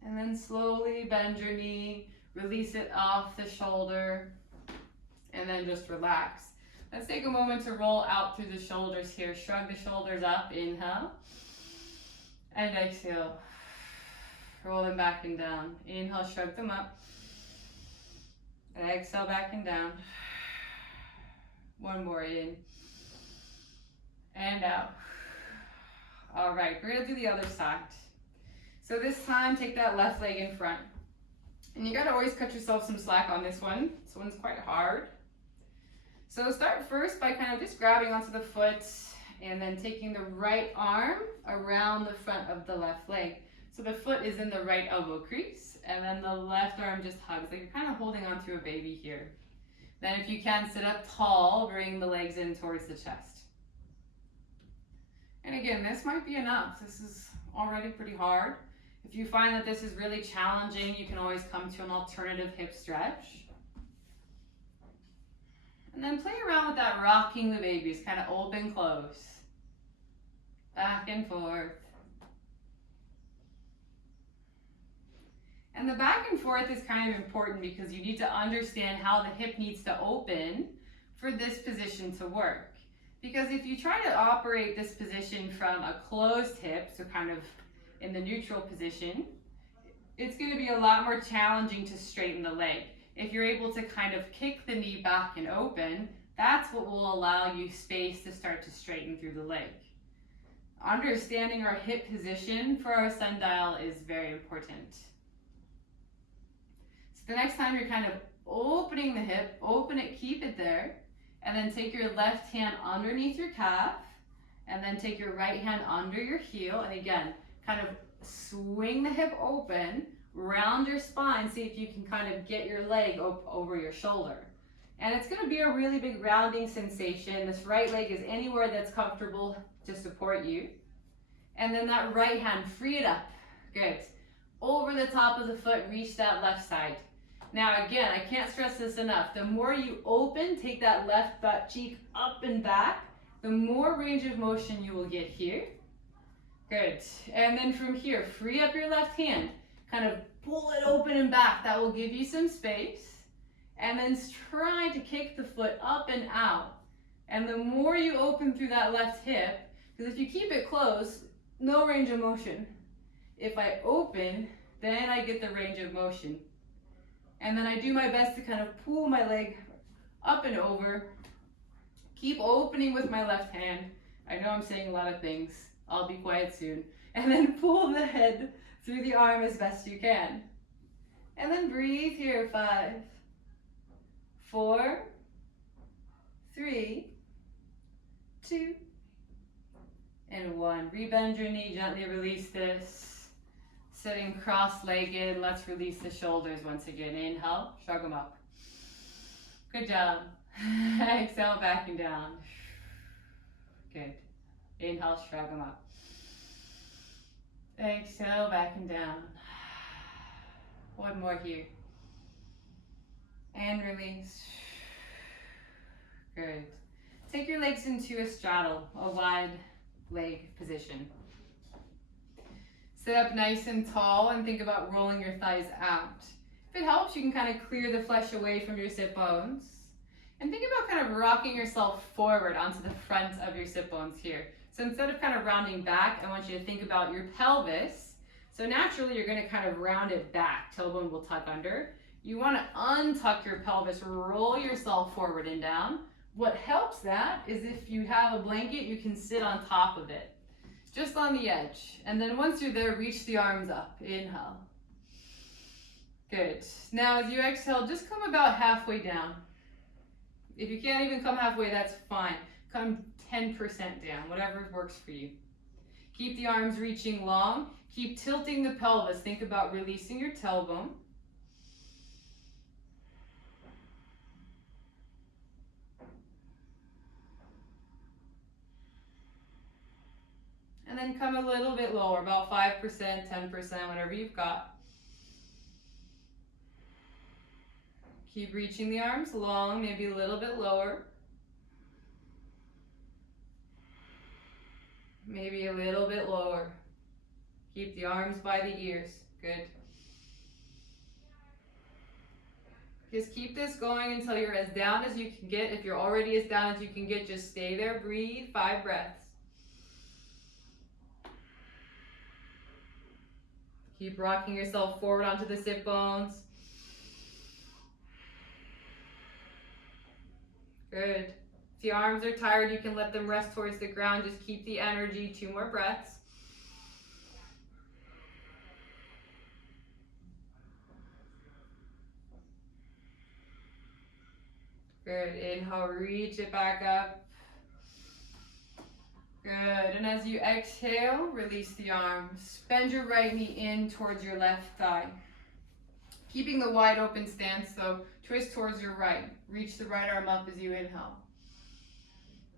And then slowly bend your knee, release it off the shoulder, and then just relax. Let's take a moment to roll out through the shoulders here. Shrug the shoulders up, inhale, and exhale. Roll them back and down. Inhale, shrug them up, and exhale back and down. One more, in and out. All right, we're gonna do the other side. So this time, take that left leg in front. And you gotta always cut yourself some slack on this one. This one's quite hard. So start first by kind of just grabbing onto the foot and then taking the right arm around the front of the left leg. So the foot is in the right elbow crease, and then the left arm just hugs, like you're kind of holding onto a baby here. Then if you can, sit up tall, bring the legs in towards the chest. And again, this might be enough. This is already pretty hard. If you find that this is really challenging, you can always come to an alternative hip stretch. And then play around with that rocking the babies, kind of open, close. Back and forth. And the back and forth is kind of important because you need to understand how the hip needs to open for this position to work. Because if you try to operate this position from a closed hip, so kind of in the neutral position, it's going to be a lot more challenging to straighten the leg. If you're able to kind of kick the knee back and open, that's what will allow you space to start to straighten through the leg. Understanding our hip position for our sundial is very important. So the next time you're kind of opening the hip, open it, keep it there, and then take your left hand underneath your calf, and then take your right hand under your heel, and again, kind of swing the hip open, round your spine, see if you can kind of get your leg over your shoulder. And it's going to be a really big rounding sensation. This right leg is anywhere that's comfortable to support you. And then that right hand, free it up. Good. Over the top of the foot, reach that left side. Now again, I can't stress this enough. The more you open, take that left butt cheek up and back, the more range of motion you will get here. Good. And then from here, free up your left hand. Kind of pull it open and back. That will give you some space. And then try to kick the foot up and out. And the more you open through that left hip, because if you keep it closed, no range of motion. If I open, then I get the range of motion. And then I do my best to kind of pull my leg up and over. Keep opening with my left hand. I know I'm saying a lot of things. I'll be quiet soon. And then pull the head through the arm as best you can. And then breathe here, 5, 4, 3, 2, and 1. Rebend your knee, gently release this. Sitting cross-legged, let's release the shoulders once again. Inhale, shrug them up. Good job. Exhale, back and down. Good. Inhale, shrug them up. Exhale, back and down. One more here. And release. Good. Take your legs into a straddle, a wide leg position. Sit up nice and tall and think about rolling your thighs out. If it helps, you can kind of clear the flesh away from your sit bones. And think about kind of rocking yourself forward onto the front of your sit bones here. So instead of kind of rounding back, I want you to think about your pelvis. So naturally, you're going to kind of round it back. Tailbone will tuck under. You want to untuck your pelvis, roll yourself forward and down. What helps that is if you have a blanket, you can sit on top of it, just on the edge. And then once you're there, reach the arms up. Inhale. Good. Now as you exhale, just come about halfway down. If you can't even come halfway, that's fine. Come 10% down, whatever works for you. Keep the arms reaching long. Keep tilting the pelvis. Think about releasing your tailbone. And then come a little bit lower, about 5%, 10%, whatever you've got. Keep reaching the arms long, maybe a little bit lower. Maybe a little bit lower. Keep the arms by the ears. Good. Just keep this going until you're as down as you can get. If you're already as down as you can get, just stay there. Breathe. 5 breaths. Keep rocking yourself forward onto the sit bones. Good. If the arms are tired, you can let them rest towards the ground. Just keep the energy. 2 more breaths. Good. Inhale, reach it back up. Good. And as you exhale, release the arms. Bend your right knee in towards your left thigh. Keeping the wide open stance, so twist towards your right. Reach the right arm up as you inhale.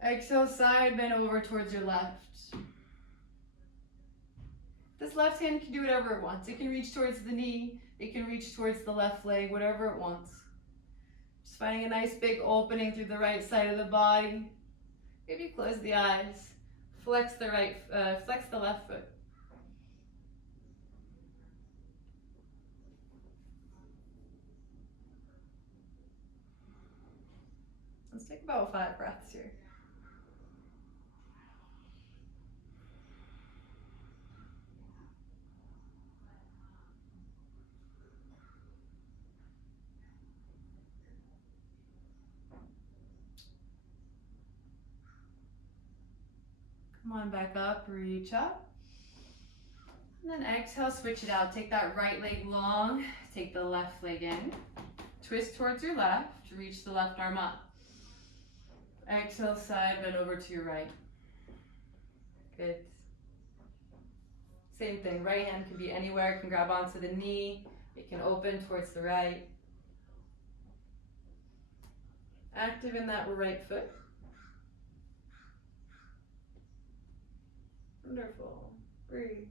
Exhale, side bend over towards your left. This left hand can do whatever it wants. It can reach towards the knee. It can reach towards the left leg, whatever it wants. Just finding a nice big opening through the right side of the body. Maybe close the eyes. Flex the left foot. Let's take about 5 breaths here. Come on back up, reach up. And then exhale, switch it out. Take that right leg long, take the left leg in. Twist towards your left, reach the left arm up. Exhale, side bend over to your right. Good. Same thing, right hand can be anywhere. It can grab onto the knee. It can open towards the right. Active in that right foot. Wonderful. Breathe.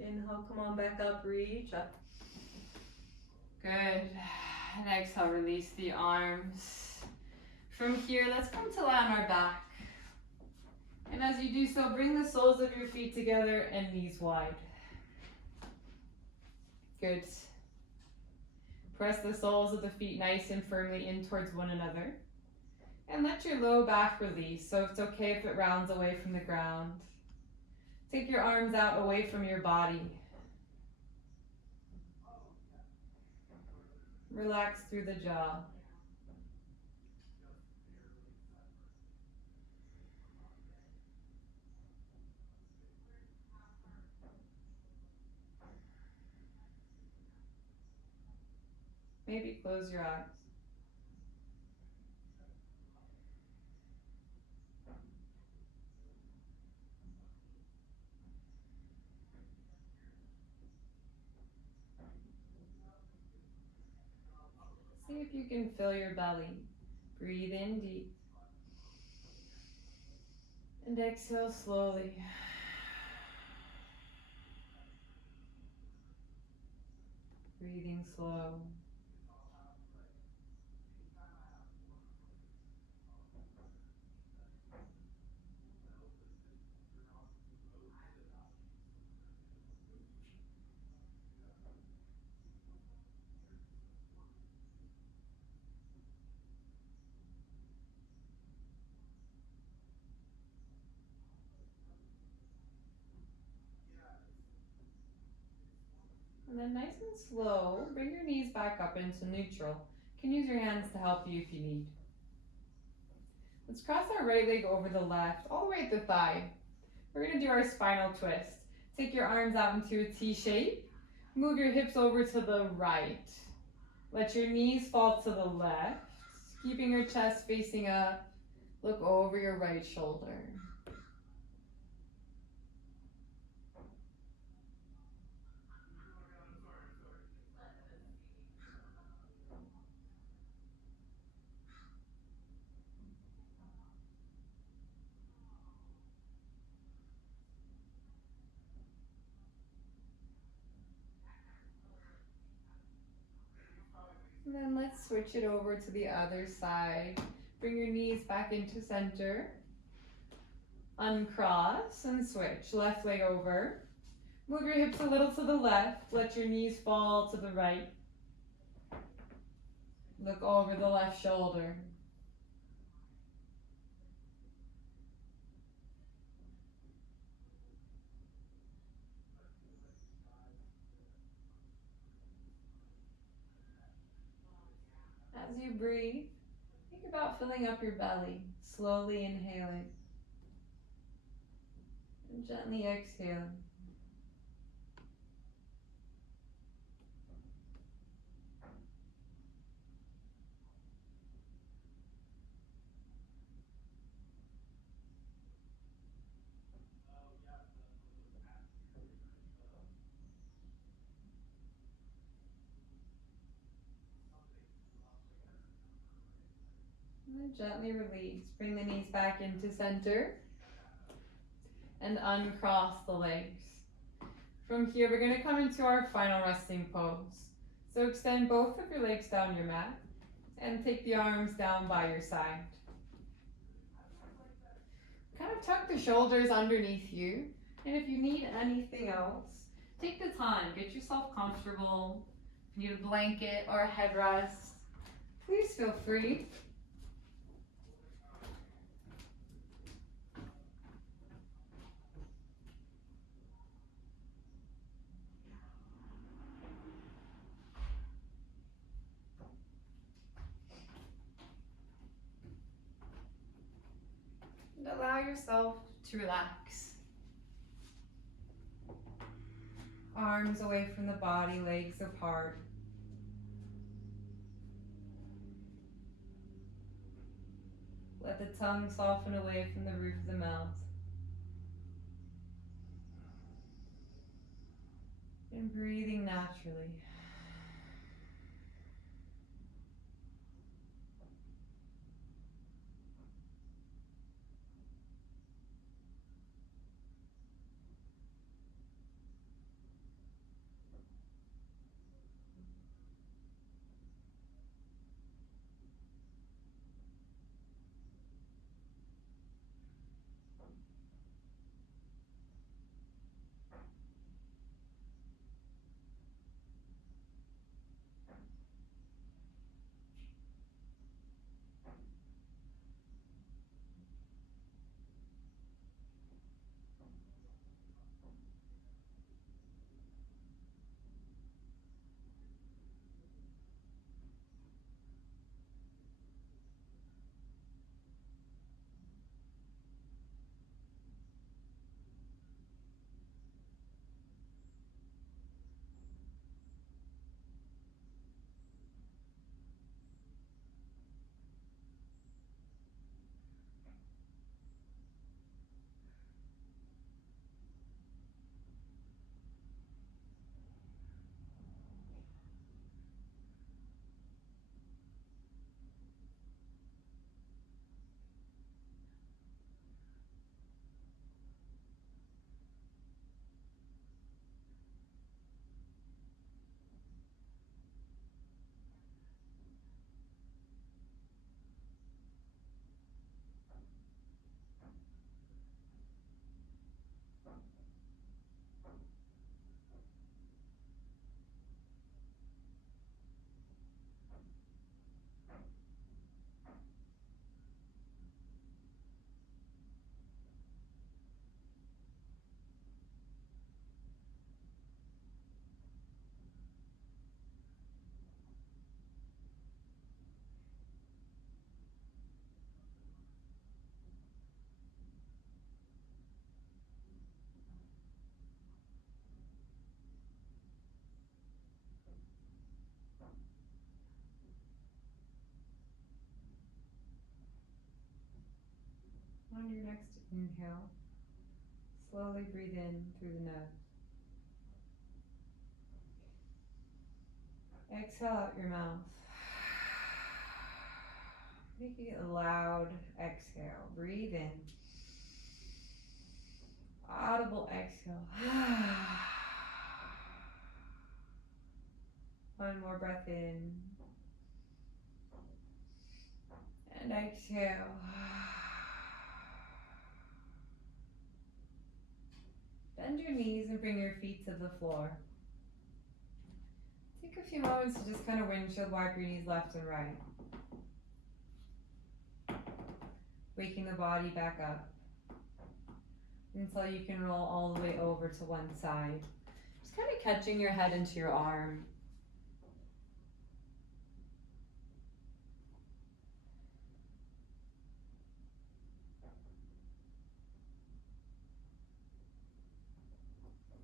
Inhale, come on back up, reach up. Good. And exhale, release the arms. From here, let's come to lie on our back. And as you do so, bring the soles of your feet together and knees wide. Good. Press the soles of the feet nice and firmly in towards one another. And let your low back release, so it's okay if it rounds away from the ground. Take your arms out away from your body. Relax through the jaw. Maybe close your eyes. if you can fill your belly. Breathe in deep. And exhale slowly. Breathing slow. And then nice and slow, bring your knees back up into neutral. You can use your hands to help you if you need. Let's cross our right leg over the left, all the way at the thigh. We're gonna do our spinal twist. Take your arms out into a T shape. Move your hips over to the right. Let your knees fall to the left. Keeping your chest facing up. Look over your right shoulder. And then let's switch it over to the other side. Bring your knees back into center. Uncross and switch. Left leg over. Move your hips a little to the left. Let your knees fall to the right. Look over the left shoulder. As you breathe, think about filling up your belly. Slowly inhaling and gently exhaling. And then gently release. Bring the knees back into center and uncross the legs. From here, we're going to come into our final resting pose. So extend both of your legs down your mat and take the arms down by your side. Kind of tuck the shoulders underneath you. And if you need anything else, take the time, get yourself comfortable. If you need a blanket or a headrest, please feel free. And allow yourself to relax. Arms away from the body, legs apart. Let the tongue soften away from the roof of the mouth. And breathing naturally. Inhale. Slowly breathe in through the nose. Exhale out your mouth. Making it a loud exhale. Breathe in. Audible exhale. One more breath in. And exhale. Bend your knees and bring your feet to the floor. Take a few moments to just kind of windshield wipe your knees left and right. Waking the body back up until you can roll all the way over to one side. Just kind of catching your head into your arm.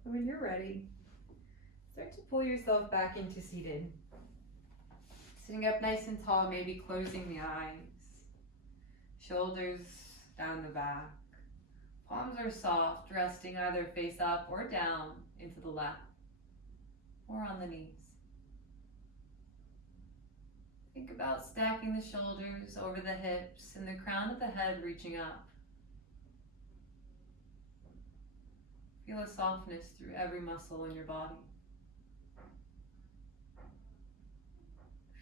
And when you're ready, start to pull yourself back into seated. Sitting up nice and tall, maybe closing the eyes. Shoulders down the back. Palms are soft, resting either face up or down into the lap or on the knees. Think about stacking the shoulders over the hips and the crown of the head reaching up. Feel a softness through every muscle in your body.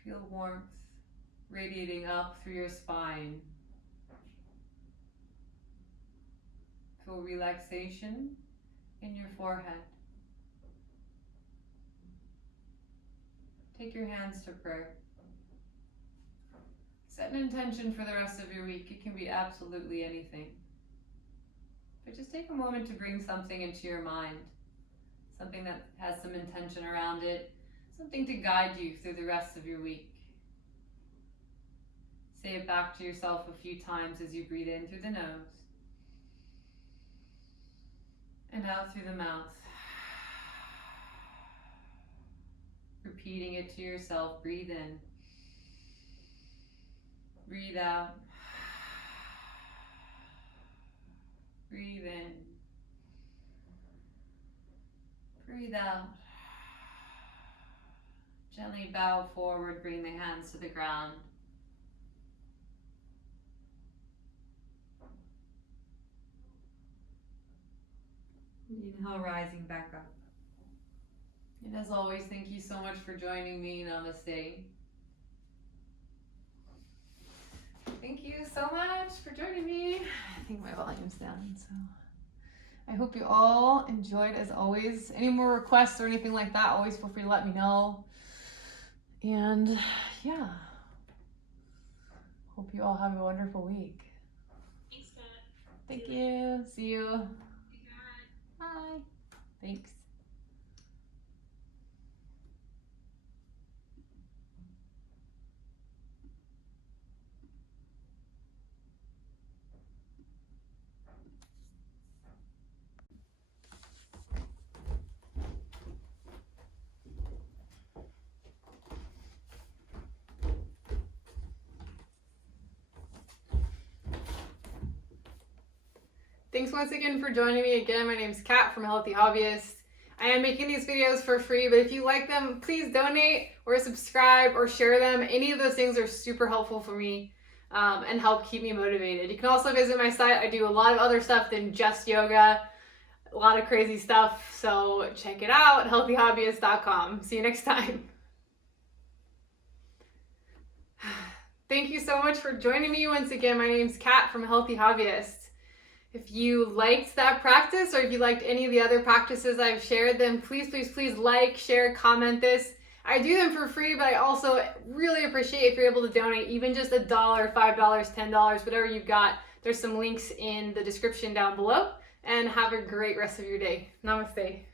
Feel warmth radiating up through your spine. Feel relaxation in your forehead. Take your hands to prayer. Set an intention for the rest of your week. It can be absolutely anything. But just take a moment to bring something into your mind. Something that has some intention around it. Something to guide you through the rest of your week. Say it back to yourself a few times as you breathe in through the nose. And out through the mouth. Repeating it to yourself. Breathe in. Breathe out. Breathe in. Breathe out. Gently bow forward, bring the hands to the ground. Inhale, rising back up. And as always, thank you so much for joining me. Namaste. Thank you so much for joining me. I think my volume's down, so I hope you all enjoyed as always. Any more requests or anything like that, always feel free to let me know. And yeah, hope you all have a wonderful week. Thanks, Kat. Thank you. See you. Bye. Bye. Thanks. Thanks once again for joining me. Again, my name is Kat from Healthy Hobbyist. I am making these videos for free, but if you like them, please donate or subscribe or share them. Any of those things are super helpful for me and help keep me motivated. You can also visit my site. I do a lot of other stuff than just yoga, a lot of crazy stuff. So check it out, healthyhobbyist.com. See you next time. Thank you so much for joining me once again. My name's Kat from Healthy Hobbyist. If you liked that practice or if you liked any of the other practices I've shared, then please, please, please like, share, comment this. I do them for free, but I also really appreciate if you're able to donate even just $1, $5, $10, whatever you've got. There's some links in the description down below, and have a great rest of your day. Namaste.